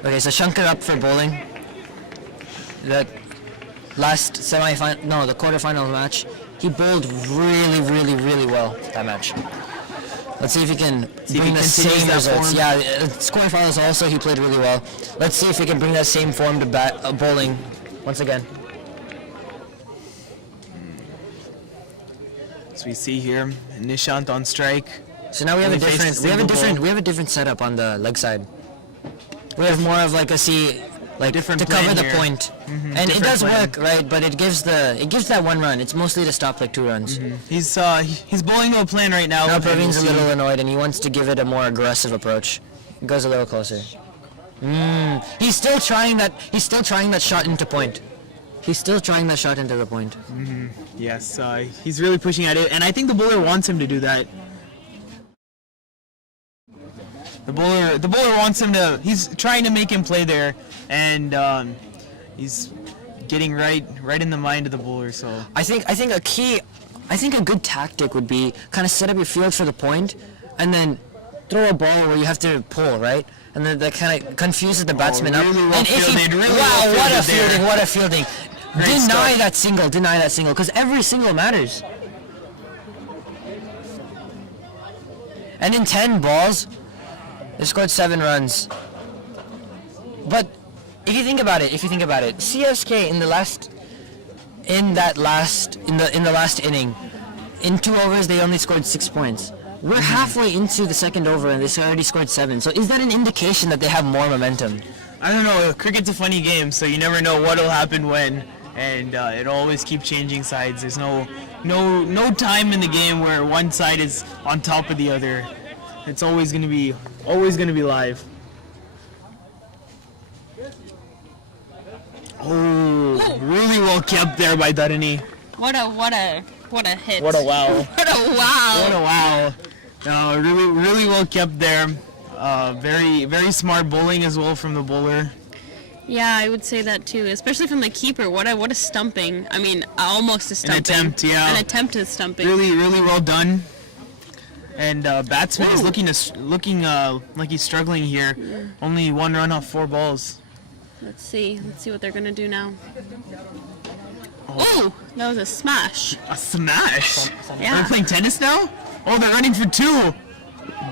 Okay, so Shankar up for bowling. The last the quarterfinal match, he bowled really, really, really well that match. Let's see if he can bring the same results. form. Yeah, quarterfinals also he played really well. Let's see if he can bring that same form to bowling once again. So we see here Nishant on strike. So now we have a Only faced different, a single ball. we have a different setup on the leg side. We have more of like a Different to cover plan the here. point, and it different does plan. work, right? But it gives that 1 run. It's mostly to stop like 2 runs. He's bowling to a plan right now. Now and we'll Praveen's a see. little annoyed, and he wants to give it a more aggressive approach. He goes a little closer. He's still trying that. He's still trying that shot into point. He's still trying that shot into the point. Yes, he's really pushing at it, and I think the bowler wants him to do that. The bowler wants him to. He's trying to make him play there, and he's getting right in the mind of the bowler. So I think a good tactic would be kind of set up your field for the point, and then throw a ball where you have to pull, right? And then that kind of confuses the batsman up. really well And if he, fielded, really wow, well what a fielded there. fielding! What a fielding! Great Deny stuff. that single, because every single matters. And in 10 balls, they scored 7 runs. But if you think about it, CSK in the last inning, in 2 overs they only scored 6 points. We're halfway into the second over and they already scored 7. So is that an indication that they have more momentum? I don't know. Cricket's a funny game, so you never know what'll happen when, and it'll always keep changing sides. There's no time in the game where one side is on top of the other. It's always gonna be live. Oh, really well kept there by Dharani. What a hit. What a wow. What a wow. What a wow. No, really well kept there. Very, very smart bowling as well from the bowler. Yeah, I would say that too, especially from the keeper. What a stumping. I mean, almost a stumping. attempt, yeah. An attempt at stumping. Really well done. And batsman is looking like he's struggling here. Only 1 run off 4 balls. Let's see what they're gonna do now. Oh, that was a smash. A smash? Yeah. They're playing tennis now? Oh, they're running for 2.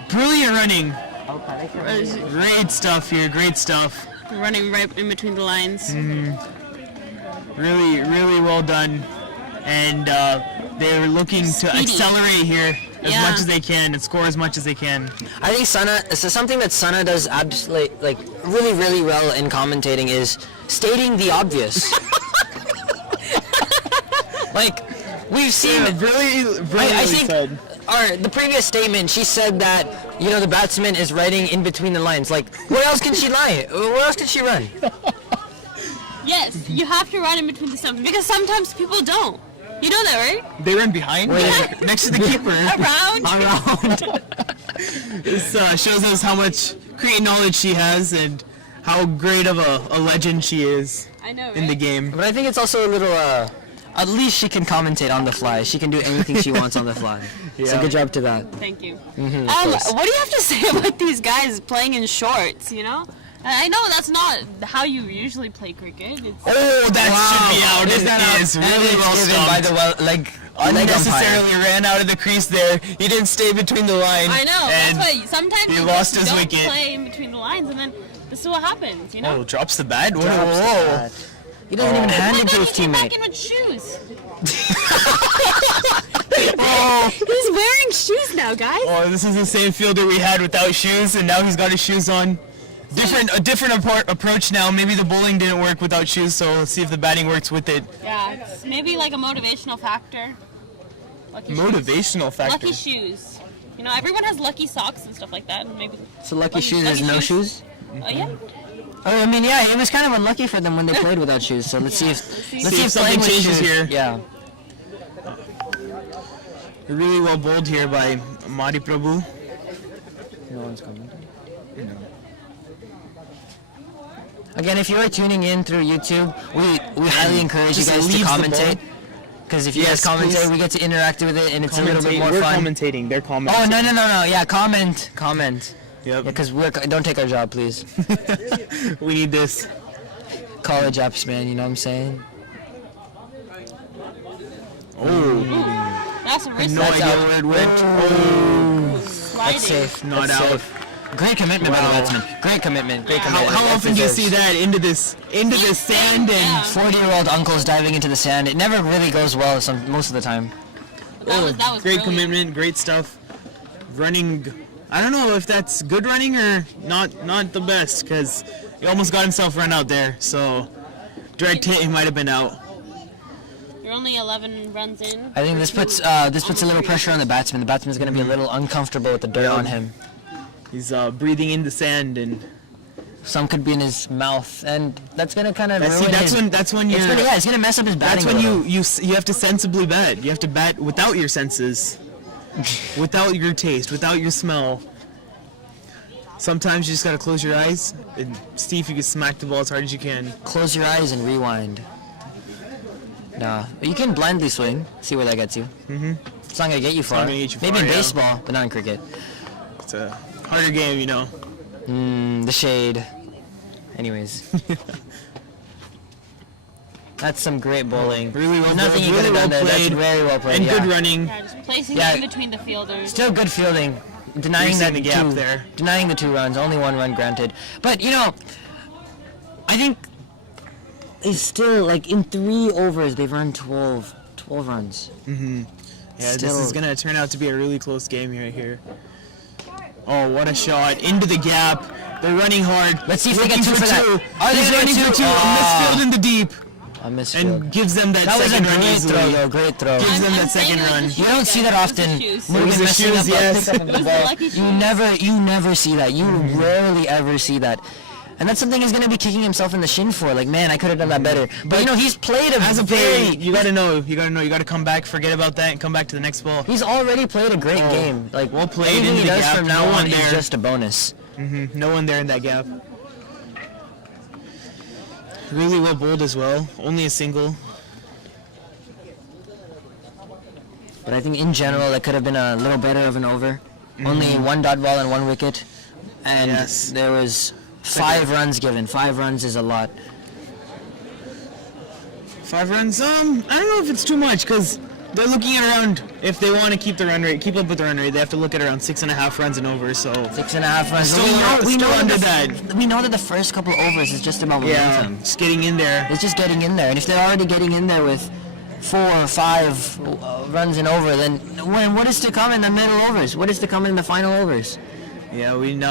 Brilliant running. Great stuff here. Great stuff. Running right in between the lines. Really well done. And they're looking to Speedy. accelerate here as Yeah. much as they can and score as much as they can. I think something that Sana does absolutely really well in commentating is stating the obvious. Like, we've seen. I think the previous statement, she said that the batsman is riding in between the lines. Like, where else can she lie? Where else can she run? Yes, you have to run in between the stumps because sometimes people don't. You know that, right? They run behind, next to the keeper. Around. This shows us how much Korean knowledge she has and how great of a legend she is. I know, right? In the game. But I think it's also a little. At least she can commentate on the fly. She can do anything she wants on the fly. So good job to that. Thank you. Of what do you have to say about these guys playing in shorts? I know that's not how you usually play cricket. Should be out. It is really well stumped. By the Unnecessarily ran out of the crease there. He didn't stay between the line. I know. That's why sometimes he you lost just his don't wicket. play in between the lines, and then this is what happens. Oh, drops the bat. Whoa. He doesn't even hand it to his He's back teammate. in with shoes. He's wearing shoes now, guys. Oh, this is the same fielder we had without shoes, and now he's got his shoes on. A different approach now. Maybe the bowling didn't work without shoes, so let's see if the batting works with it. Yeah, it's maybe like a motivational factor. Motivational factor. Lucky shoes. Everyone has lucky socks and stuff like that. And maybe. So lucky shoes is no shoes? Oh yeah. I mean, yeah, it was kind of unlucky for them when they played without shoes. So let's see if something playing with changes shoes, here. Yeah. Really well bowled here by Mari Prabhu. No one's coming. No. Again, if you are tuning in through YouTube, we highly encourage you guys to commentate. Because if you guys commentate, we get to interact with it, and it's a little bit more We're fun. commentating. They're commenting. Oh, no. Yeah, comment. Yep. Because don't take our job, please. We need this. College apps, man, you know what I'm saying? That's a risk. No idea where it went. That's safe. Not That's out. safe. Great commitment by the batsman. Great commitment. How often do you see that into this sand and 40-year-old uncles diving into the sand? It never really goes well most of the time. That was great brilliant. commitment, great stuff. Running, I don't know if that's good running or not the best, because he almost got himself run out there. So direct hit, he might have been out. You're only 11 runs in. I think this puts a little pressure on the batsman. The batsman's going to be a little uncomfortable with the dirt on him. He's breathing in the sand, and some could be in his mouth, and that's going to kind of ruin it's going to mess up his batting. That's when you have to sensibly bat. You have to bat without your senses, without your taste, without your smell. Sometimes you just got to close your eyes and see if you can smack the ball as hard as you can. Close your eyes and rewind. Nah, but you can blindly swing. See where that gets you. It's not gonna get you far. Maybe in baseball, but not in cricket. It's a harder game, The shade. Anyways. That's some great bowling. Really well Nothing you could have done there. That's very well played. And good running. Yeah, just placing it in between the fielders. Still good fielding. Denying that the gap there. Denying the 2 runs. Only 1 run granted. But I think it's still in 3 overs they've run 12 runs. Yeah, this is gonna turn out to be a really close game right here. Oh, what a shot into the gap! They're running hard. Let's see if they get 2 for that. Are they running for 2? A misfield in the deep. A misfield. And gives them that second run easily. That was a great throw, great throw. Gives them that second run. You don't see that often. Moving messing up yes. You never see that. You rarely ever see that. And that's something he's going to be kicking himself in the shin for. Like, man, I could have done that better. But he's played as a player. You got to know. You got to come back, forget about that, and come back to the next ball. He's already played a great game. Like, well played. Anything he does from now on is there. just a bonus. No one there in that gap. Really well bowled as well. Only a single. But I think in general that could have been a little better of an over. Only 1 dot ball and 1 wicket. And there was 5 runs given. 5 runs is a lot. 5 runs? I don't know if it's too much, because they're looking at around, if they want to keep up with the run rate, they have to look at around 6.5 runs and over, so... 6.5 runs. We know under that. We know that the first couple overs is just about momentum. Just getting in there. It's just getting in there. And if they're already getting in there with 4 or 5 runs and over, then what is to come in the middle overs? What is to come in the final overs? Yeah, we need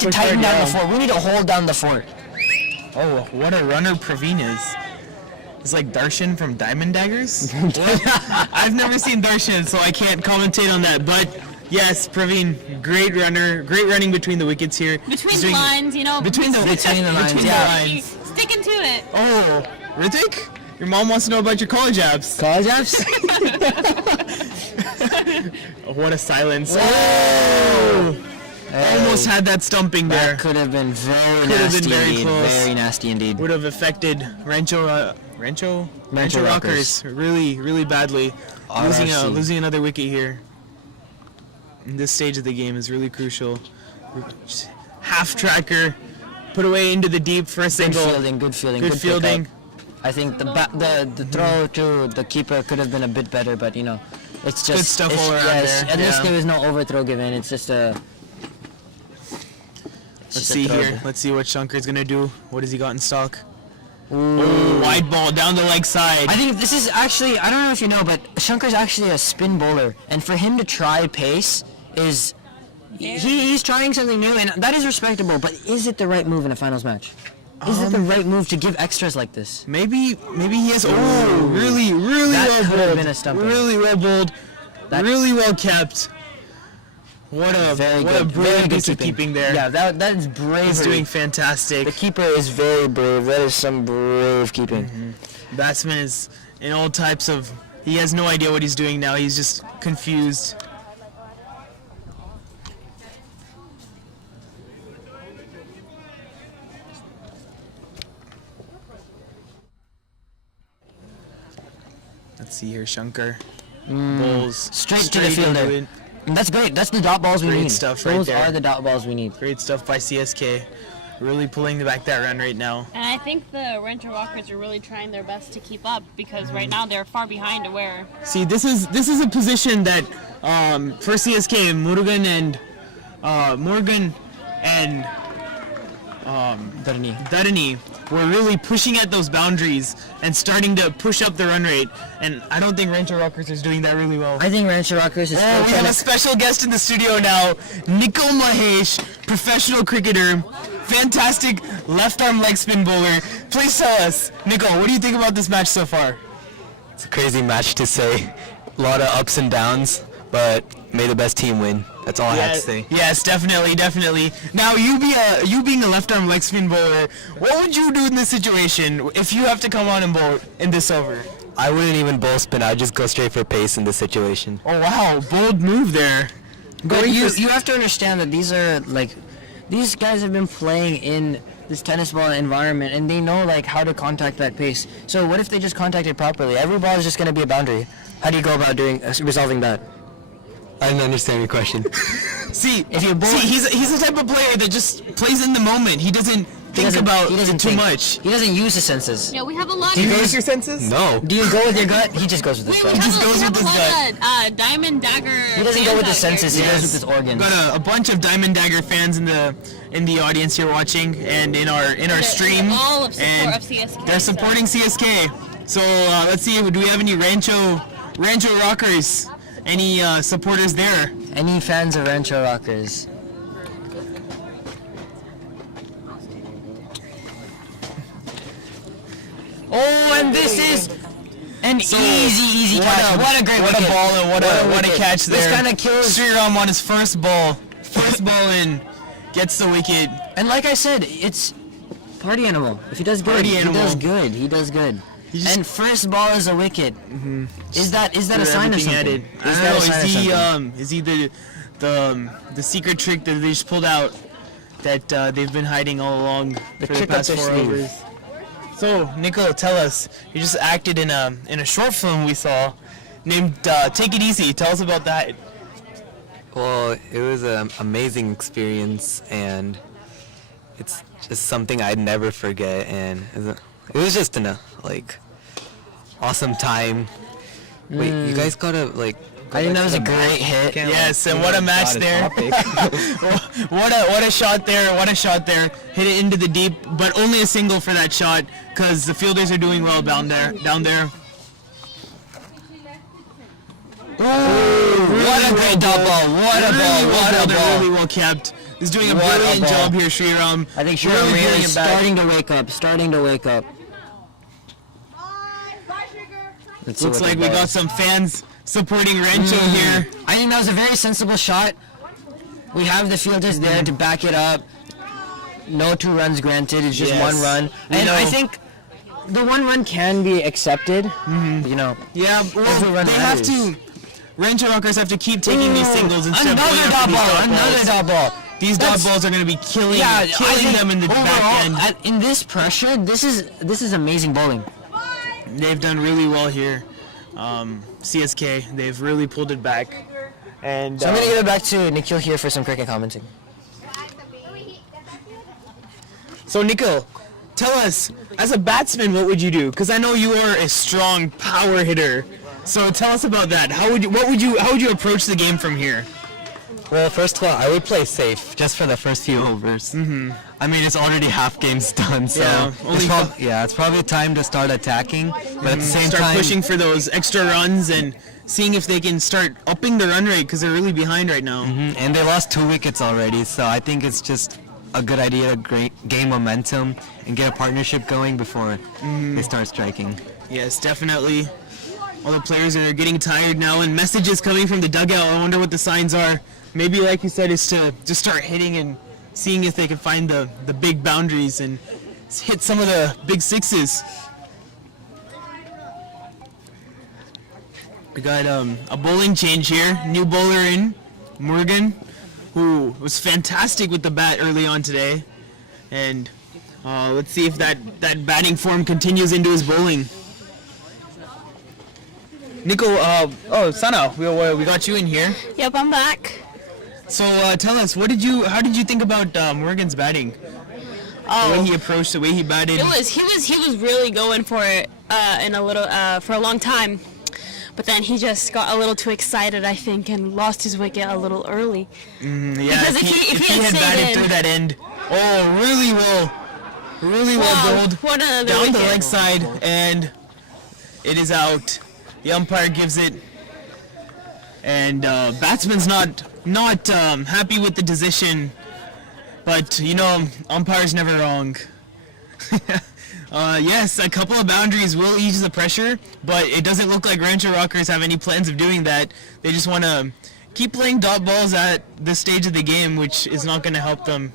to tighten down the fort. We need to hold down the fort. Oh, what a runner Praveen is. It's like Darshan from Diamond Daggers. I've never seen Darshan, so I can't commentate on that. But yes, Praveen, great runner, great running between the wickets here. Between He's the doing- lines, you know. Between the lines, yeah. Sticking to it. Oh, Ritik, your mom wants to know about your college apps. College apps? What a silence. Oh! Almost had that stumping there. That could have been very Could have nasty been very indeed. close. Very nasty indeed. Would have affected Rancho Rancho Rockers really badly. RRC. Losing another wicket here. In this stage of the game is really crucial. Half tracker, put away into the deep for a Good single. fielding, good fielding, Good fielding. pickup. I think the throw to the keeper could have been a bit better, but you know, it's just Good stuff it's, all around yes, there. At least Yeah. there was no overthrow given. It's just a. Let's see here. Let's see what Shankar's gonna do. What has he got in stock? Ooh, wide ball down the leg side. I think this is actually, I don't know if you know, but Shankar's actually a spin bowler, and for him to try pace is, he's trying something new, and that is respectable, but is it the right move in a finals match? Is it the right move to give extras like this? Maybe he has. Oh, really That well could have bowled. been a stumping. Really well bowled. Really well kept. What a brilliant piece of keeping there. Yeah, that is bravery. He's doing fantastic. The keeper is very brave. That is some brave keeping. Batsman is in all types of. He has no idea what he's doing now. He's just confused. Let's see here, Shankar. Bowls Straight to the fielder. into it. And that's great. That's the dot balls we Great need. stuff right Those there. are the dot balls we need. Great stuff by CSK. Really pulling back that run right now. And I think the Rancho Rockers are really trying their best to keep up because right now they're far behind to where. See, this is a position that for CSK, Morgan and Dharini were really pushing at those boundaries and starting to push up the run rate. And I don't think Rancho Rockers is doing that really well. I think Rancho Rockers is still We have trying a special guest in the studio now, Nico Mahesh, professional cricketer, fantastic left arm leg spin bowler. Please tell us, Nico, what do you think about this match so far? It's a crazy match to say. A lot of ups and downs, but may the best team win. That's all I have to say. Yes, definitely. Now, you being a left arm leg spin bowler, what would you do in this situation if you have to come on and bowl in this over? I wouldn't even bowl spin. I'd just go straight for pace in this situation. Oh wow, bold move there. But you have to understand that these guys have been playing in this tennis ball environment and they know how to contact that pace. So what if they just contact it properly? Every ball is just going to be a boundary. How do you go about resolving that? I didn't understand your question. See, he's the type of player that just plays in the moment. He doesn't think about it too much. He doesn't use his senses. Yeah, we have a lot Do you of. use your senses? No. Do you go with your gut? He just goes with his We gut. have, just a, goes we have with a his lot of Diamond Dagger. He doesn't go with his fans out senses. here. He goes with his organs. Got a bunch of Diamond Dagger fans in the audience here watching and in our stream. All of support and of CSK. they're supporting CSK. So let's see. Do we have any Rancho Rockers? Any supporters there? Any fans of Rancho Rockers? Oh, and this is an easy catch. What a great What wicket. a ball and what a catch there. This kind of kills. Sriram on his first ball in, gets the wicket. And like I said, it's party animal. If he does good, Party animal. he does good. He does good. And first ball is a wicket. Is that a sign of something? I don't know. Is he the secret trick that they just pulled out that they've been hiding all along for the trick up past their 4 sleeve. overs? So, Nico, tell us. You just acted in a short film we saw named Take It Easy. Tell us about that. Well, it was an amazing experience, and it's just something I'd never forget. And it was just an awesome time. Wait, you guys gotta I think that was a great hit. Yes, and what a match there. what a shot there. What a shot there. Hit it into the deep, but only a single for that shot because the fielders are doing well down there. What a great dot ball. What a ball. What a ball. Really well kept. He's doing a brilliant job here, Sriram. I think Really Sriram bringing is it back. starting to wake up. Let's see Looks what like the we ball got is. some fans supporting Rancho here. I think that was a very sensible shot. We have the fielders there to back it up. No 2 runs granted. It's just Yes. 1 run. We And I know. think the 1 run can be accepted. You know. Yeah, Every well, run they have matters. to. Rancho Rockers have to keep taking these singles instead of going Another after dot these ball. dot Another balls. dot ball. These dot That's- balls are going to be killing, Yeah, I killing think them in the back overall, end. in this pressure, this is amazing bowling. They've done really well here. CSK, they've really pulled it back. And So I'm gonna give it back to Nikhil here for some cricket commenting. So Nikhil, tell us, as a batsman, what would you do? Because I know you are a strong power hitter. So tell us about that. How would you approach the game from here? Well, first of all, I would play safe just for the first few overs. Mm-hmm. I mean, it's already half games done, so Yeah, only it's probably time to start attacking. But at the same start time, pushing for those extra runs and seeing if they can start upping the run rate because they're really behind right now. and they lost 2 wickets already, so I think it's just a good idea to gain momentum and get a partnership going before they start striking. Yes, definitely. All the players are getting tired now, and messages coming from the dugout. I wonder what the signs are. Maybe, like you said, is to just start hitting and seeing if they can find the big boundaries and hit some of the big sixes. We got a bowling change here. New bowler in, Morgan, who was fantastic with the bat early on today. And let's see if that batting form continues into his bowling. Nico, Sana, we got you in here. Yep, I'm back. So tell us, how did you think about Morgan's batting? The way he approached, the way he batted. He was really going for it for a long time, but then he just got a little too excited, I think, and lost his wicket a little early. Yeah, Because if he had had stayed batted in- through that end, really well Wow, bowled what another down the wicket. leg side, and it is out. The umpire gives it, and batsman's not happy with the decision, but umpire's never wrong. Yes, a couple of boundaries will ease the pressure, but it doesn't look like Rancho Rockers have any plans of doing that. They just want to keep playing dot balls at this stage of the game, which is not going to help them.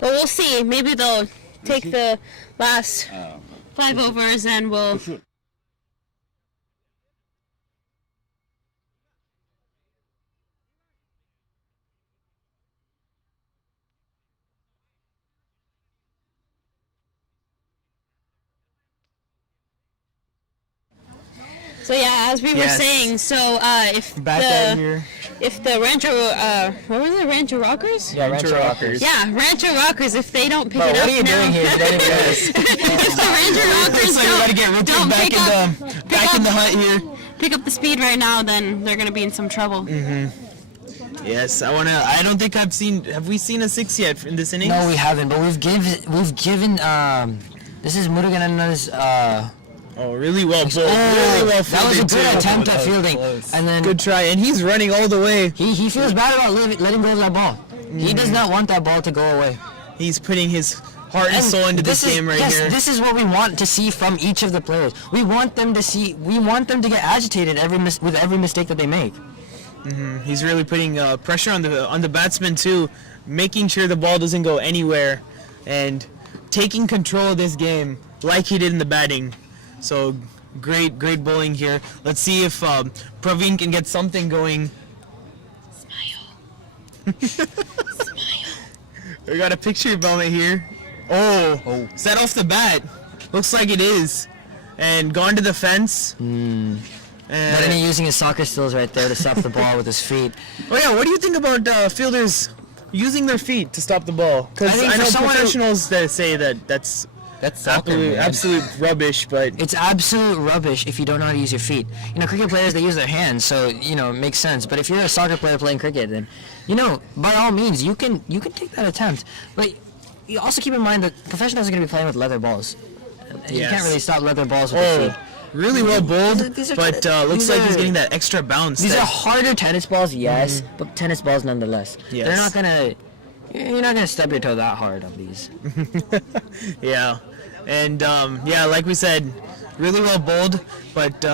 But we'll see. Maybe they'll take the last 5 overs and we'll. So yeah, as we were Yes. saying, so Back out here. if the Rancho, what was it, Rancho Rockers? Yeah, Rancho Rockers. Yeah, Rancho Rockers, if they don't pick Bro, it what up are you now. doing here? Did anyone notice? If the Rancho Rockers Looks like we gotta get Rupert don't back in the hunt here. pick up the speed right now, then they're gonna be in some trouble. Yes, I don't think have we seen a 6 yet in this innings? No, we haven't. But we've given. This is Murugan Anna's. Oh, really well bowled. Oh, Really well that was a fielded, good too. attempt at fielding. And then Good try, and he's running all the way. he feels bad about letting go of that ball. He does not want that ball to go away. He's putting his heart and soul into this game right here. This is what we want to see from each of the players. We want them to get agitated with every mistake that they make. He's really putting pressure on the batsman too, making sure the ball doesn't go anywhere, and taking control of this game like he did in the batting. So great bowling here. Let's see if Praveen can get something going. Smile. We got a picture moment here. Oh, set off the bat. Looks like it is, and gone to the fence. Lenny using his soccer skills right there to stop the ball with his feet. Oh yeah, what do you think about fielders using their feet to stop the ball? Because I know professionals that say that's soccer, absolute rubbish, but it's absolute rubbish if you don't know how to use your feet. Cricket players, they use their hands, so it makes sense. But if you're a soccer player playing cricket, then by all means you can take that attempt. But you also keep in mind that professionals are going to be playing with leather balls. You can't really stop leather balls with your feet. Really well bowled, but looks like he's are- getting that extra bounce. These are harder tennis balls, yes, but tennis balls nonetheless. Yes. You're not gonna stub your toe that hard on these. Yeah. And yeah, like we said, really well bowled, but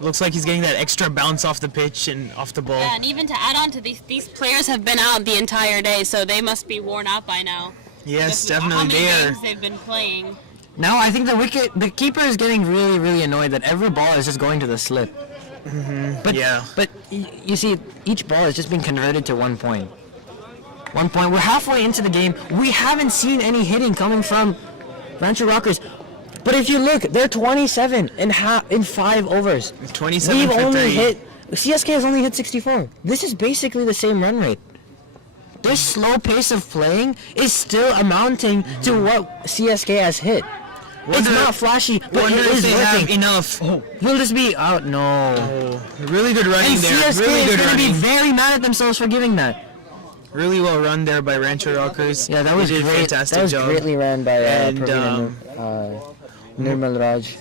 looks like he's getting that extra bounce off the pitch and off the ball. Yeah, and even to add on to these players have been out the entire day, so they must be worn out by now. Yes, Just definitely how many they are. games they've been playing. Now I think the keeper is getting really, really annoyed that every ball is just going to the slip. But Yeah. but you see, each ball is just being converted to 1 point. 1 point. We're halfway into the game. We haven't seen any hitting coming from Rancho Rockers. But if you look, they're 27 in 5 overs. 27 We've for only 3. hit. CSK has only hit 64. This is basically the same run rate. Their slow pace of playing is still amounting to what CSK has hit. It's not flashy, but Wonder it if is they working. have enough. Will this be out? No. Really good running And there. CSK Really is good going to be running. very mad at themselves for giving that. Really well run there by Rancho Rockers. Yeah, that They was did a great. fantastic That was job. greatly ran by And, Praveen and Nirmal Raj.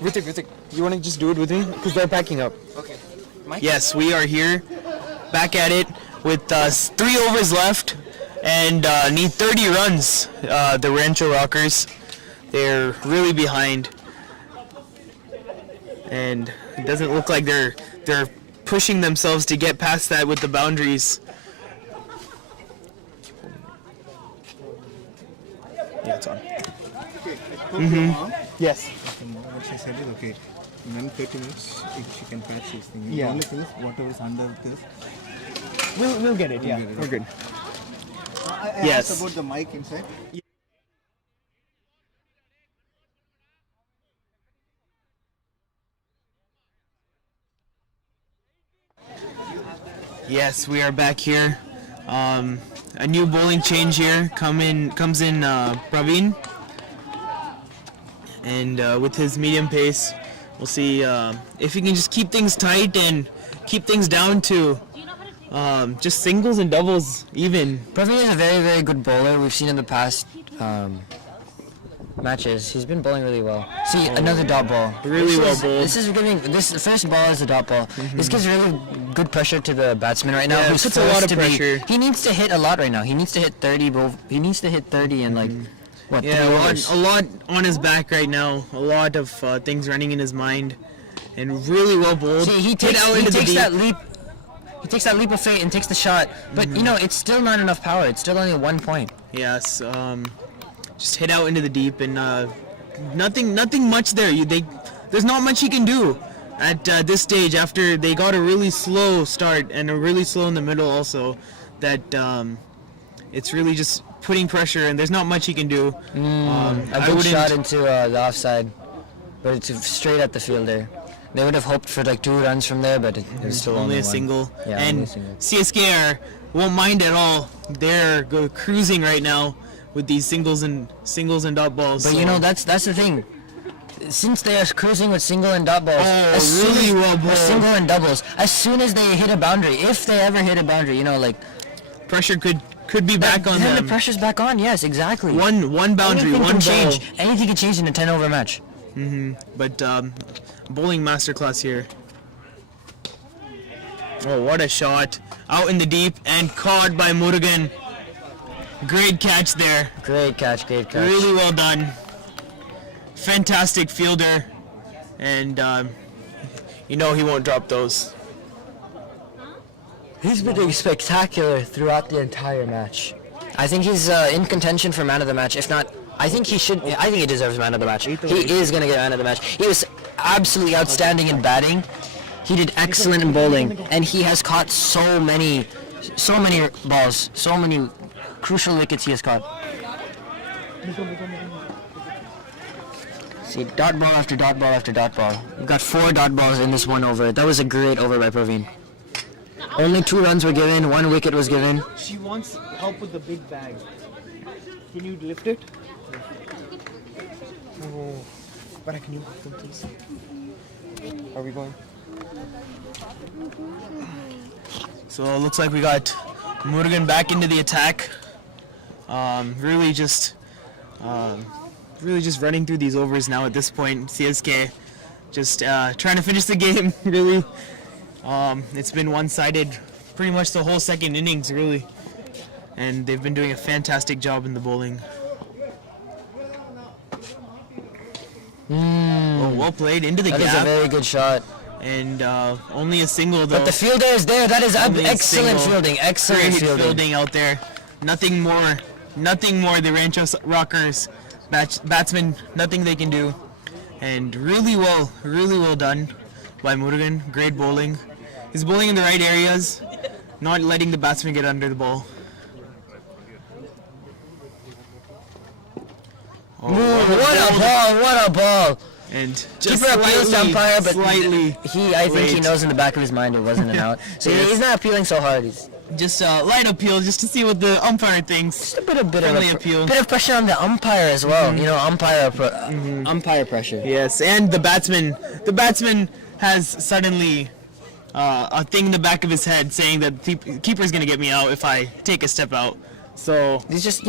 Ritik, you want to just do it with me? Because they're packing up. Okay. Yes, we are here, back at it with 3 overs left, and need 30 runs. The Rancho Rockers, they're really behind, and it doesn't look like they're pushing themselves to get past that with the boundaries. Yeah, it's on. Yes. What she said is okay. In 30 minutes, if she can patch this thing. Yeah. The only thing is, whatever is under this. We'll get it. Yeah, get it, we're good. I Yes. asked about the mic inside. Yes, we are back here. A new bowling change here comes in Praveen, and with his medium pace, we'll see if he can just keep things tight and keep things down to just singles and doubles even. Praveen is a very, very good bowler. We've seen in the past matches. He's been bowling really well. See, another dot ball. Really well bowled. This first ball is a dot ball. This gives really good pressure to the batsman right now. Yeah, who's puts a lot forced of to be- pressure. He needs to hit a lot right now. He needs to hit 30. He needs to hit 30 and like what? Yeah, 3 overs. a lot on his back right now. A lot of things running in his mind, and really well bowled. See, he Hit takes out into the deep. that leap. He takes that leap of faith and takes the shot, but you know it's still not enough power. It's still only 1 point. Yes, just hit out into the deep, and nothing much there. There's not much he can do at this stage after they got a really slow start and a really slow in the middle also. That it's really just putting pressure, and there's not much he can do. A good shot into the offside, but it's straight at the fielder. They would have hoped for like 2 runs from there, but it was still only a one. single. Yeah, and only a single. CSK won't mind at all. They're cruising right now with these singles and dot balls. But so. you know that's the thing. Since they are cruising with single and dot balls, really well bowled. single and doubles, as soon as they hit a boundary, if they ever hit a boundary, you know, like pressure could be back on then them. the pressure's back on. Yes, exactly. One boundary, Anything one can ball. change. Anything can change in a 10-over match. But bowling masterclass here. Oh, what a shot! Out in the deep and caught by Murugan. Great catch there. Great catch. Really well done. Fantastic fielder, and you know he won't drop those. He's been doing spectacular throughout the entire match. I think he's in contention for man of the match. If not, I think he should. I think he deserves man of the match. He is going to get man of the match. He was absolutely outstanding in batting. He did excellent in bowling, and he has caught so many balls, so many crucial wickets he has caught. See, dot ball after dot ball after dot ball. We've got 4 dot balls in this 1 over. That was a great over by Praveen. Only 2 runs were given, 1 wicket was given. She wants help with the big bag. Can you lift it? Oh, but can you lift them, please? Are we going? So it looks like we got Murugan back into the attack. Really just running through these overs now at this point. CSK just trying to finish the game. Really, it's been one-sided pretty much the whole second innings, really, and they've been doing a fantastic job in the bowling. Oh, well played into the That gap. is a very good shot. And only a single though. But the fielder is there. That is Only a excellent single. fielding. Excellent Great fielding. out there. Nothing more. The Rancho Rockers batsmen, nothing they can do. And really well done by Murugan. Great bowling. He's bowling in the right areas, not letting the batsman get under the ball. Oh, What a ball! And just Keeper appeals to umpire, but slightly I think he late. knows in the back of his mind it wasn't an out. So Yes. he's not appealing so hard. He's just a light appeal, just to see what the umpire thinks. just a bit of appeal. bit of pressure on the umpire as well. You know, umpire pressure. Yes, and the batsman has suddenly a thing in the back of his head saying that the keeper's gonna get me out if I take a step out. So He's just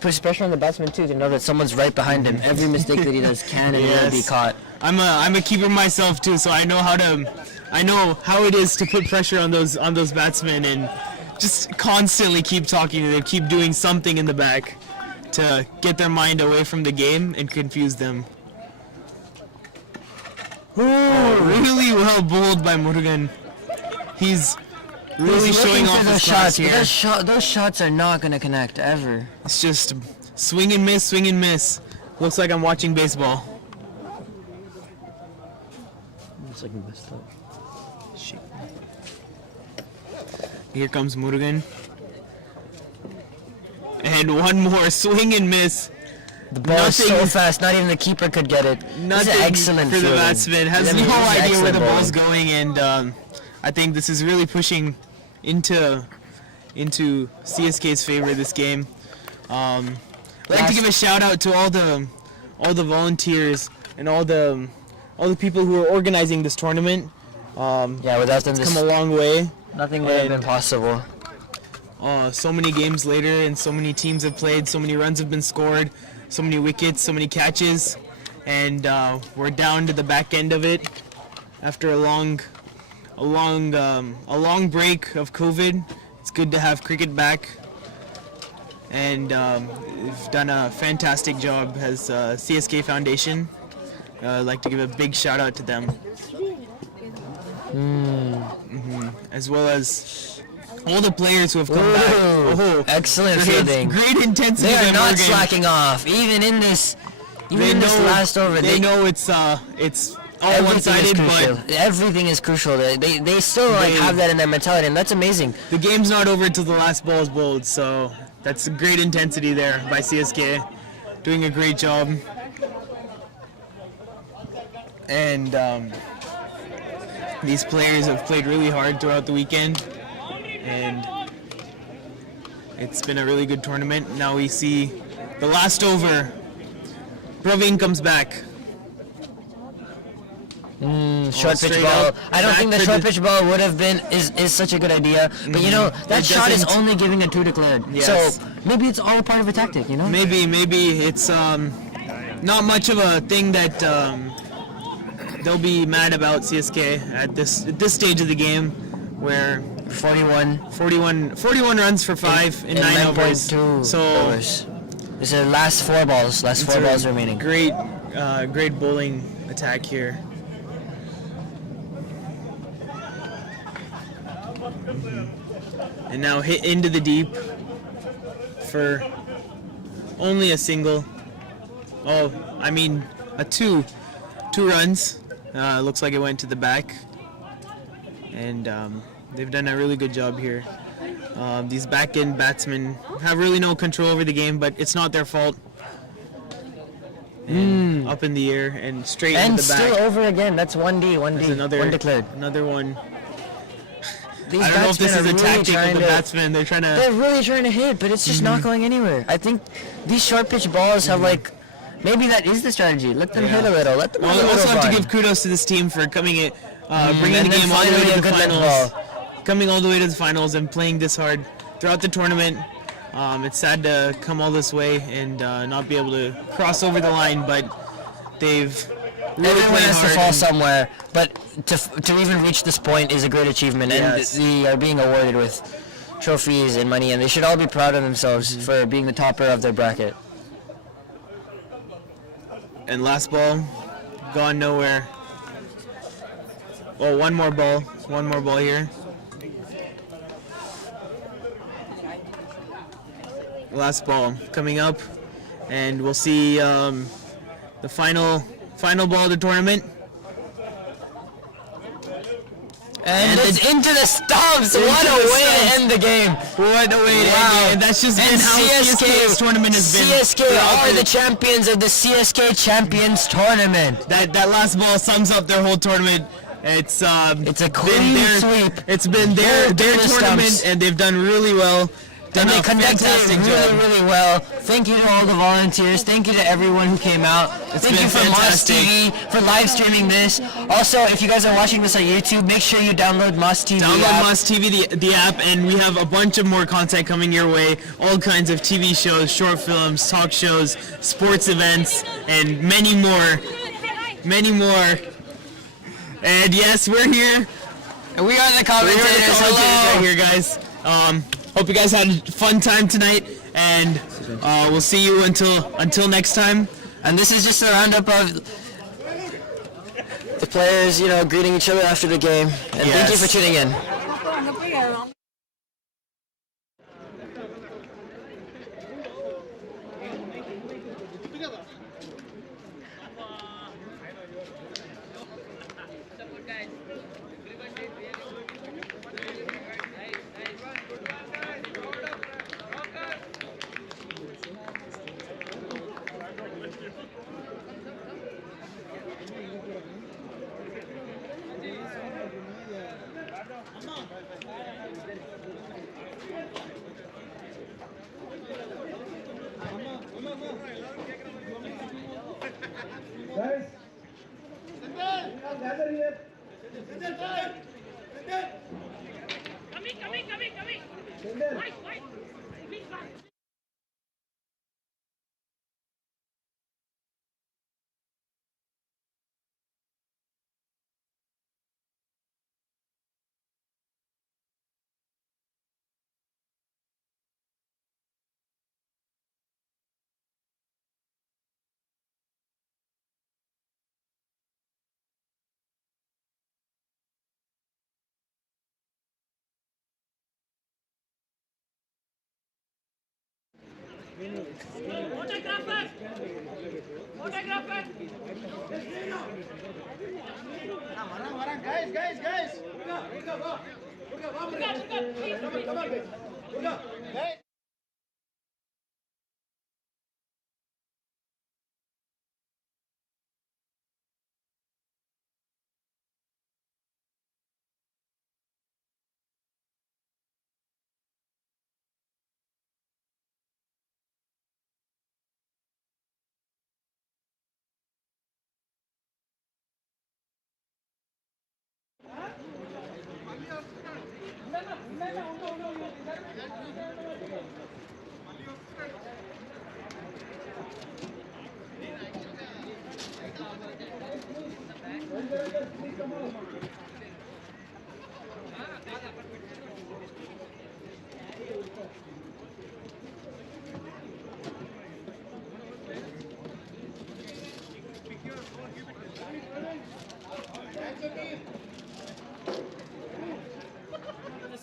puts pressure on the batsman too to know that someone's right behind him. Every mistake that he does can and will be caught. I'm a keeper myself too, so I know how it is to put pressure on those batsmen and just constantly keep talking to them, keep doing something in the back to get their mind away from the game and confuse them. Really well bowled by Murugan. He's really showing off his class here. Those shots are not gonna connect ever. It's just swing and miss, swing and miss. Looks like I'm watching baseball. Looks like he messed up. Here comes Murugan. And one more swing and miss. The ball is so fast, not even the keeper could get it. Nothing excellent for the fielding. batsman. Has no idea where the ball's going, and I think this is really pushing into CSK's favor this game. I'd like to give a shout out to all the volunteers and all the people who are organizing this tournament. Without them, it's come a long way. Nothing would have been possible. So many games later, and so many teams have played. So many runs have been scored. So many wickets, so many catches, and we're down to the back end of it after a long break of COVID. It's good to have cricket back, and we've done a fantastic job as CSK Foundation. I'd like to give a big shout out to them, as well as all the players who have come back. Excellent fielding. Great intensity. They are not slacking off, even in this last over. They know it's all one-sided, but everything is crucial. They still have that in their mentality, and that's amazing. The game's not over until the last ball is bowled, so that's great intensity there by CSK, doing a great job. And these players have played really hard throughout the weekend, and it's been a really good tournament. Now we see the last over. Praveen comes back. Short pitch ball. I don't think the short pitch ball would have been is such a good idea. But you know, that shot is only giving a 2 declared. Yes. So maybe it's all part of a tactic, you know? Maybe it's not much of a thing that they'll be mad about CSK at this stage of the game, where 41 runs for 5 in 9 overs. So overs. This is the last 4 balls. Last 4 balls remaining. Great bowling attack here. And now hit into the deep for only a single. Oh, I mean a 2 runs. Looks like it went to the back, and they've done a really good job here. These back-end batsmen have really no control over the game, but it's not their fault. And up in the air and straight into the back. And still over again. That's 1D. One declared. Another one. These I don't know if this is a tactic of the batsmen. They're really trying to hit, but it's just not going anywhere. I think these short pitch balls have maybe that is the strategy. Let them hit a little. Let them hit a little. I also have to fun. give kudos to this team for bringing the game all the way to the finals. Coming all the way to the finals and playing this hard throughout the tournament. It's sad to come all this way and not be able to cross over the line, but they've really Everyone played has to hard. fall somewhere, but to even reach this point is a great achievement, Yes. and they are being awarded with trophies and money, and they should all be proud of themselves for being the topper of their bracket. And last ball, gone nowhere. Oh, one more ball here. Last ball coming up, and we'll see the final ball of the tournament. And it's into the stumps. What a way to end the game. What a way to end the game. That's just been how CSK's tournament has been. CSK are the champions of the CSK Champions Tournament. That last ball sums up their whole tournament. It's a clean sweep. It's been their Through the tournament, stumps. and they've done really well. and they a conducted it fantastic really, job. really well. Thank you to all the volunteers. Thank you to everyone who came out. Thank you been for Moss fantastic. TV for live streaming this. Also, if you guys are watching this on YouTube, make sure you download Moss TV. Download app. Must TV, the app, and we have a bunch of more content coming your way. All kinds of TV shows, short films, talk shows, sports events, and many more. Many more. And yes, we're here. And we are the commentators. Right Hello. here, guys. Hope you guys had a fun time tonight, and we'll see you until next time. And this is just a roundup of the players, greeting each other after the game. And thank you for tuning in.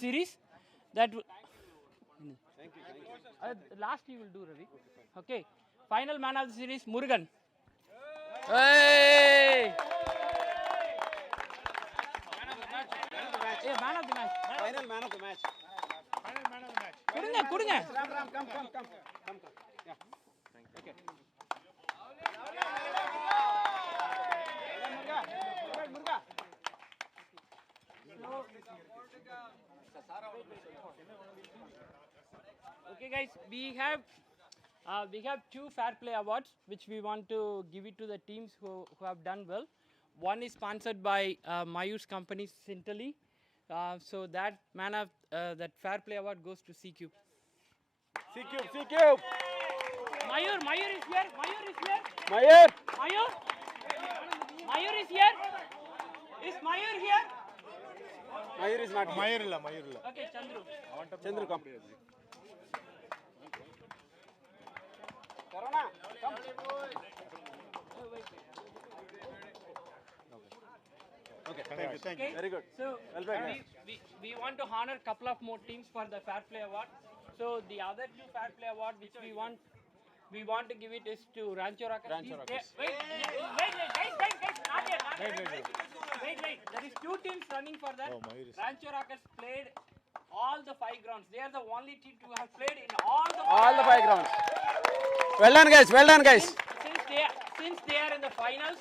Series that last you will do, Ravi. Okay, final man of the series, Murugan. Hey! Man of the match. Final man of the match. Final man of the match. Kudunga. Ram, come. Yeah. Okay. Muruga. Okay, guys, we have two fair play awards which we want to give it to the teams who have done well. One is sponsored by Mayur's company Sintali. So that that fair play award goes to CQ. CQ. Mayur is here. Mayur is here. Is Mayur here? Mayur is not here. Mayur illa. Okay, Chandru come. Corona, come. Okay, thank you. Very good. So we want to honor a couple of more teams for the fair play award. So the other two fair play award which we want to give it is to Rancho Rockers. Wait, guys, not yet. Wait. There is two teams running for that. Rancho Rockers played all the 5 grounds. They are the only team to have played in all the 5 grounds. Well done, guys. Since they are in the finals,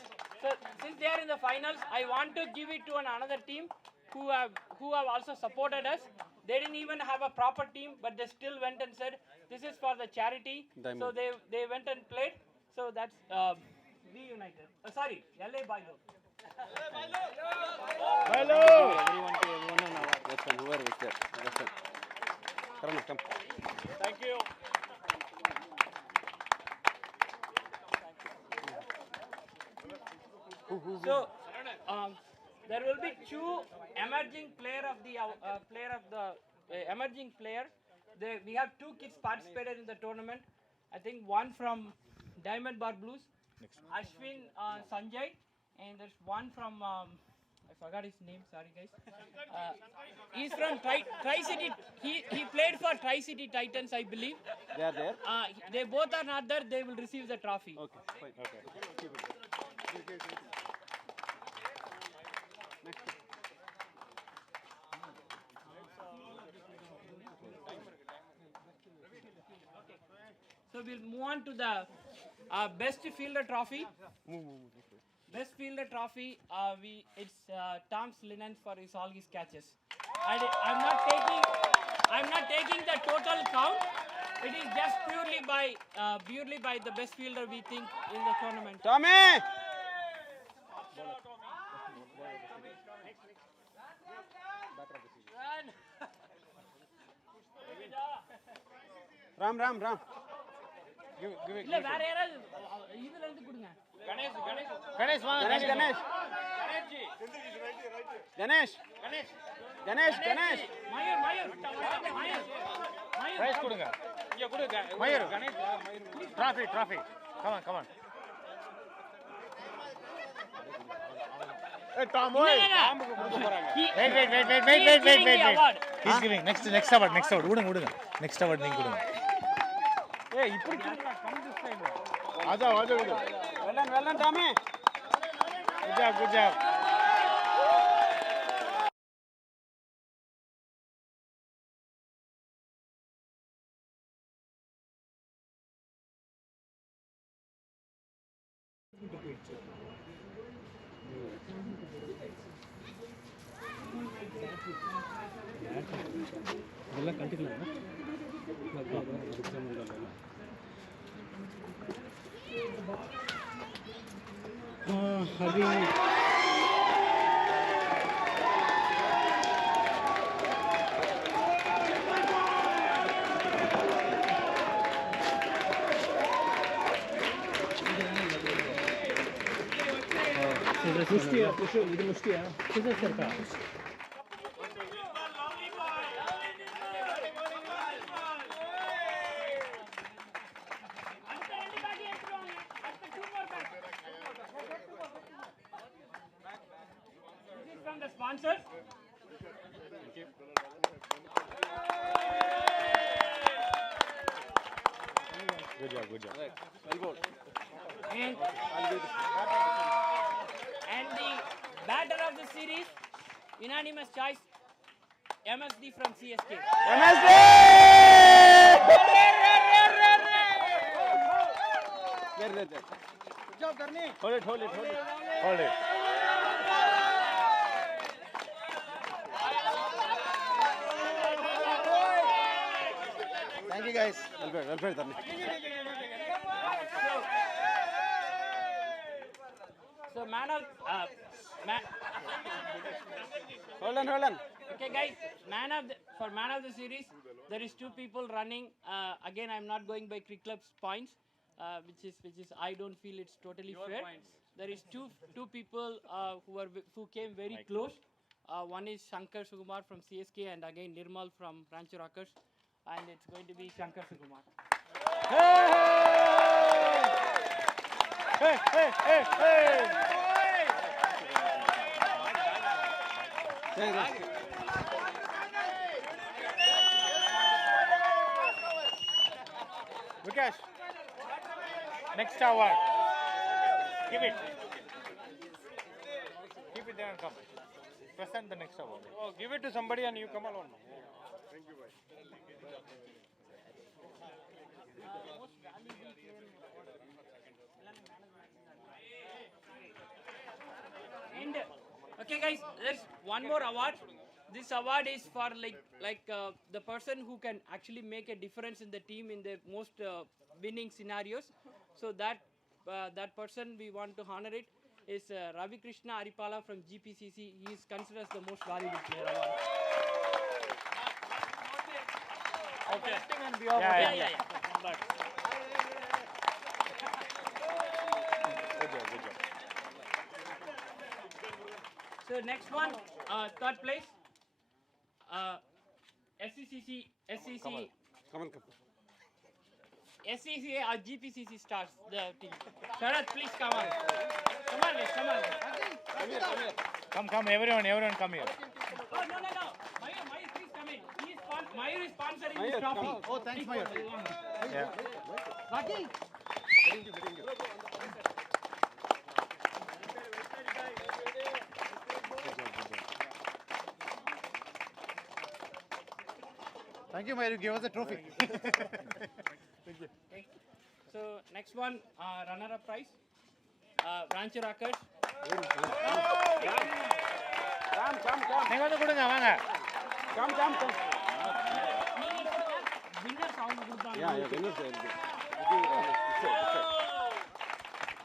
I want to give it to another team who have also supported us. They didn't even have a proper team, but they still went and said, "This is for the charity." So Diamond. they went and played. So that's B United. Sorry, LA Bailo. Everyone to everyone on our that's fine. Whoever is there. That's fine. Karana, come. Thank you. So there will be two emerging emerging player. We have two kids participated in the tournament. I think one from Diamond Bar Blues, Ashwin Sanjay, and there's one from I forgot his name. Sorry guys. He's from Tri-City. He played for Tri-City Titans, I believe. They are there. They both are not there. They will receive the trophy. Okay, fine. Okay. Keep it. Next. So we'll move on to the best fielder trophy. Best fielder trophy. It's Tom's Linen for all his catches. I'm not taking the total count. It is just purely by the best fielder we think in the tournament. Tommy! Ram. Give it. இல்ல வேற யாராவது இதுல இருந்து கொடுங்க. Ganesh. Mayur. Prize கொடுங்க. இங்க கொடுங்க. Mayur. Ganesh. Trophy. Come on. Hey Tom, பாம்புக்கு கொடுக்க போறாங்க. Wait. He's giving next award. விடுங்க. Next award நீங்க கொடுங்க. ஏய் இப்படி திரும்ப come this side. ஆஜா விடு. Well done Tommy. Good job. இதெல்லாம் கண்டுக்கலாம் அது ಮುಷ್ಟಿಯಾ ಇದು ಮುಷ್ಟಿಯಾ ಸರ್ಕ From the sponsors. Good job. Very good. And the batter of the series, unanimous choice, MSD from CSK. MSD! There. Good job, Dharni. Hold it. Thank you guys. Well played, Dharni. So Hold on. Okay guys, for man of the series, there is two people running. Again, I'm not going by Cricket Club's points, which is I don't feel it's totally fair. There is two people who came very close. One is Shankar Sukumar from CSK, and again Nirmal from Rancho Rockers, and it's going to be Shankar Sukumar. Hey! Vikash, next award. Give it. Keep it there and come. Present the next award. Oh, give it to somebody and you come alone. Thank you, boy. And okay guys, there's one more award. This award is for like like the person who can actually make a difference in the team in the most winning scenarios. So that person we want to honor it is Ravi Krishna Aripala from GPCC. He is considered as the most valuable player award. Okay. Yeah. But so next one, third place, SCC, Come on. SCC or GPCC stars the team. Sharad, please come on. Come on, guys, come on. Come, everyone come here. Oh, no. Mayur, please come in. Mayur is sponsoring this trophy. Oh, thanks, Mayur. Yeah. Lucky. Thank you, Mayur. Give us a trophy. Okay. So next one, runner-up prize, RANCHO Rockers. நீங்க வந்து கொடுங்க வாங்க. Come. Winners அவங்க கொடுப்பாங்க. Yeah, winners.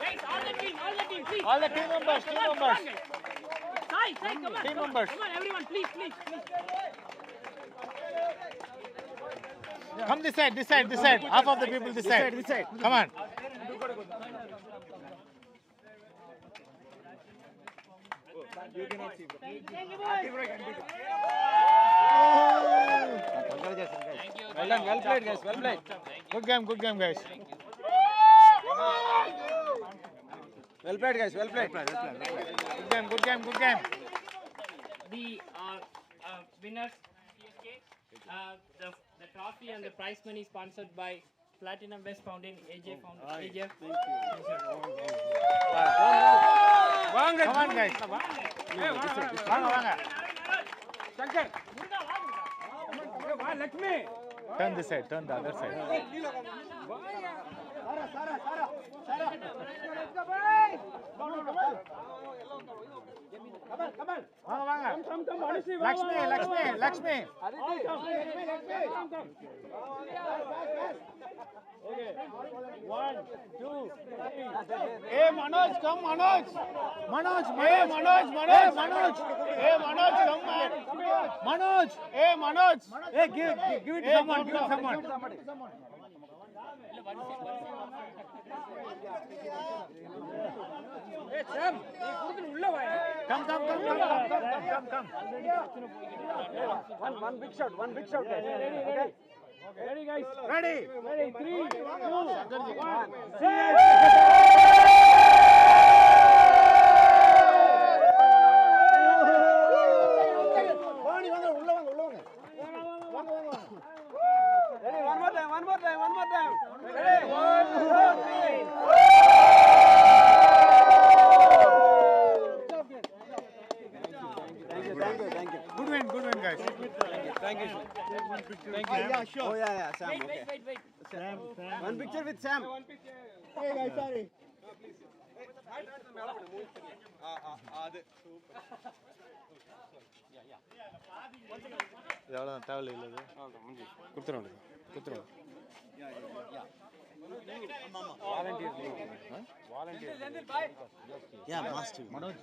Guys, all the team, please. All the team members. Sai, come on. Team members. Come on, everyone, please. Come this side. Half of the people this side. Come on. You cannot see. Well played, guys. Well played. Good game, guys. Well played, guys. Good game. The winners, CSK, the trophy and the prize money sponsored by Platinum West Fountain, AJ Fountain. AJ. Come on, guys. Vaanga. Shankar. Lakshmi. Turn this side. Turn the other side. Lakshmi. Okay. 1, 2, 3. Hey, Manoj, come, Manoj. Hey, Manoj, come, man. Manoj. Hey, Manoj. Hey, give it to someone. Hey, Sam. Come. One big shot, guys. Okay. Ready, guys? Ready. 3, 2, 1. Ready, one more time. Ready, 1, 2, 3. Thank you. Good win, guys. Thank you. Yeah, sure. Oh, yeah, Sam. Wait. Sam. One picture with Sam. Hey, guys, sorry. Yeah, master. Manoj,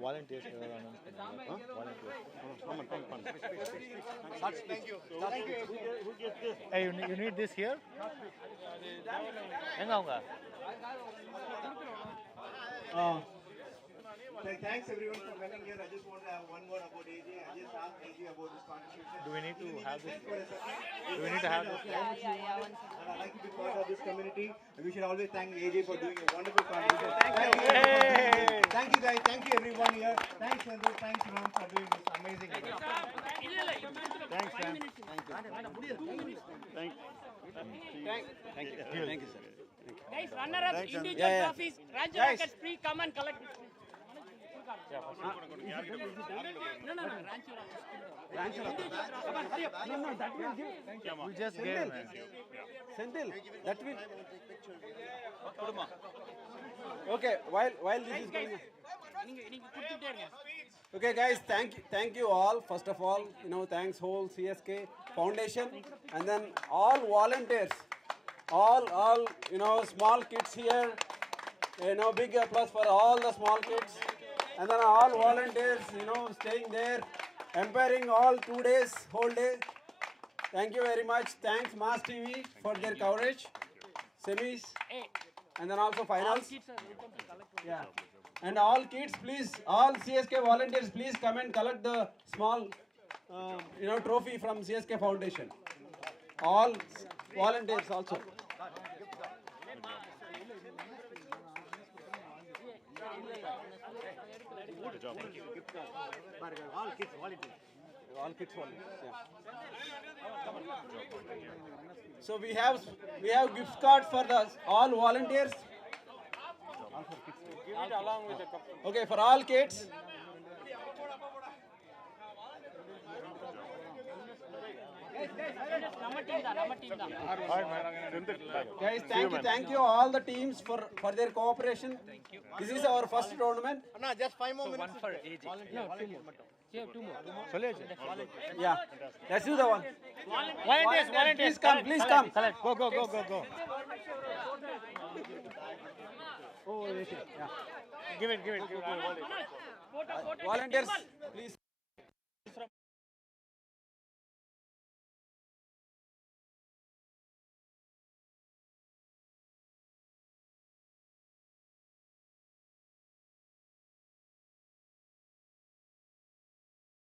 volunteers. Thank you. Hey, you need this here? Thanks everyone for coming here. I just want to have one word about AJ. I just asked AJ about this contribution. Do we need to have this? Yeah. And I'd like to be part of this community. We should always thank AJ for doing a wonderful contribution. Thank you guys. Thank you everyone here. Thanks Sandhu. Thanks Ram for doing this amazing event. Thanks Sam. Thank you sir. Guys, runner-up individual trophies. RANCHO Rockers free. Come and collect. No, RANCHO Rockers. No, that will give. We just gave, man. Senthil, that will. Okay, while this is going. நீங்க கொடுத்துட்டே இருங்க. Okay, guys, thank you all. First of all, thanks whole CSK Foundation, and then all volunteers, all small kids here. Big applause for all the small kids, and then all volunteers, staying there, empowering all 2 days, whole day. Thank you very much. Thanks Mass TV for their coverage, semis, and then also finals. Yeah. And all kids, please, all CSK volunteers, please come and collect the small, trophy from CSK Foundation. All volunteers also. Good job. All kids volunteers. All kids volunteers. Yeah. So we have gift cards for all volunteers. Give it along with the cup. Okay, for all kids. Guys, thank you all the teams for their cooperation. This is our first tournament. No, just 5 more minutes. One for AJ. No, 2 more. Yeah, 2 more. Yeah, let's do the one. Volunteers. Please come. Go. Oh, yeah. Give it. Volunteers, please.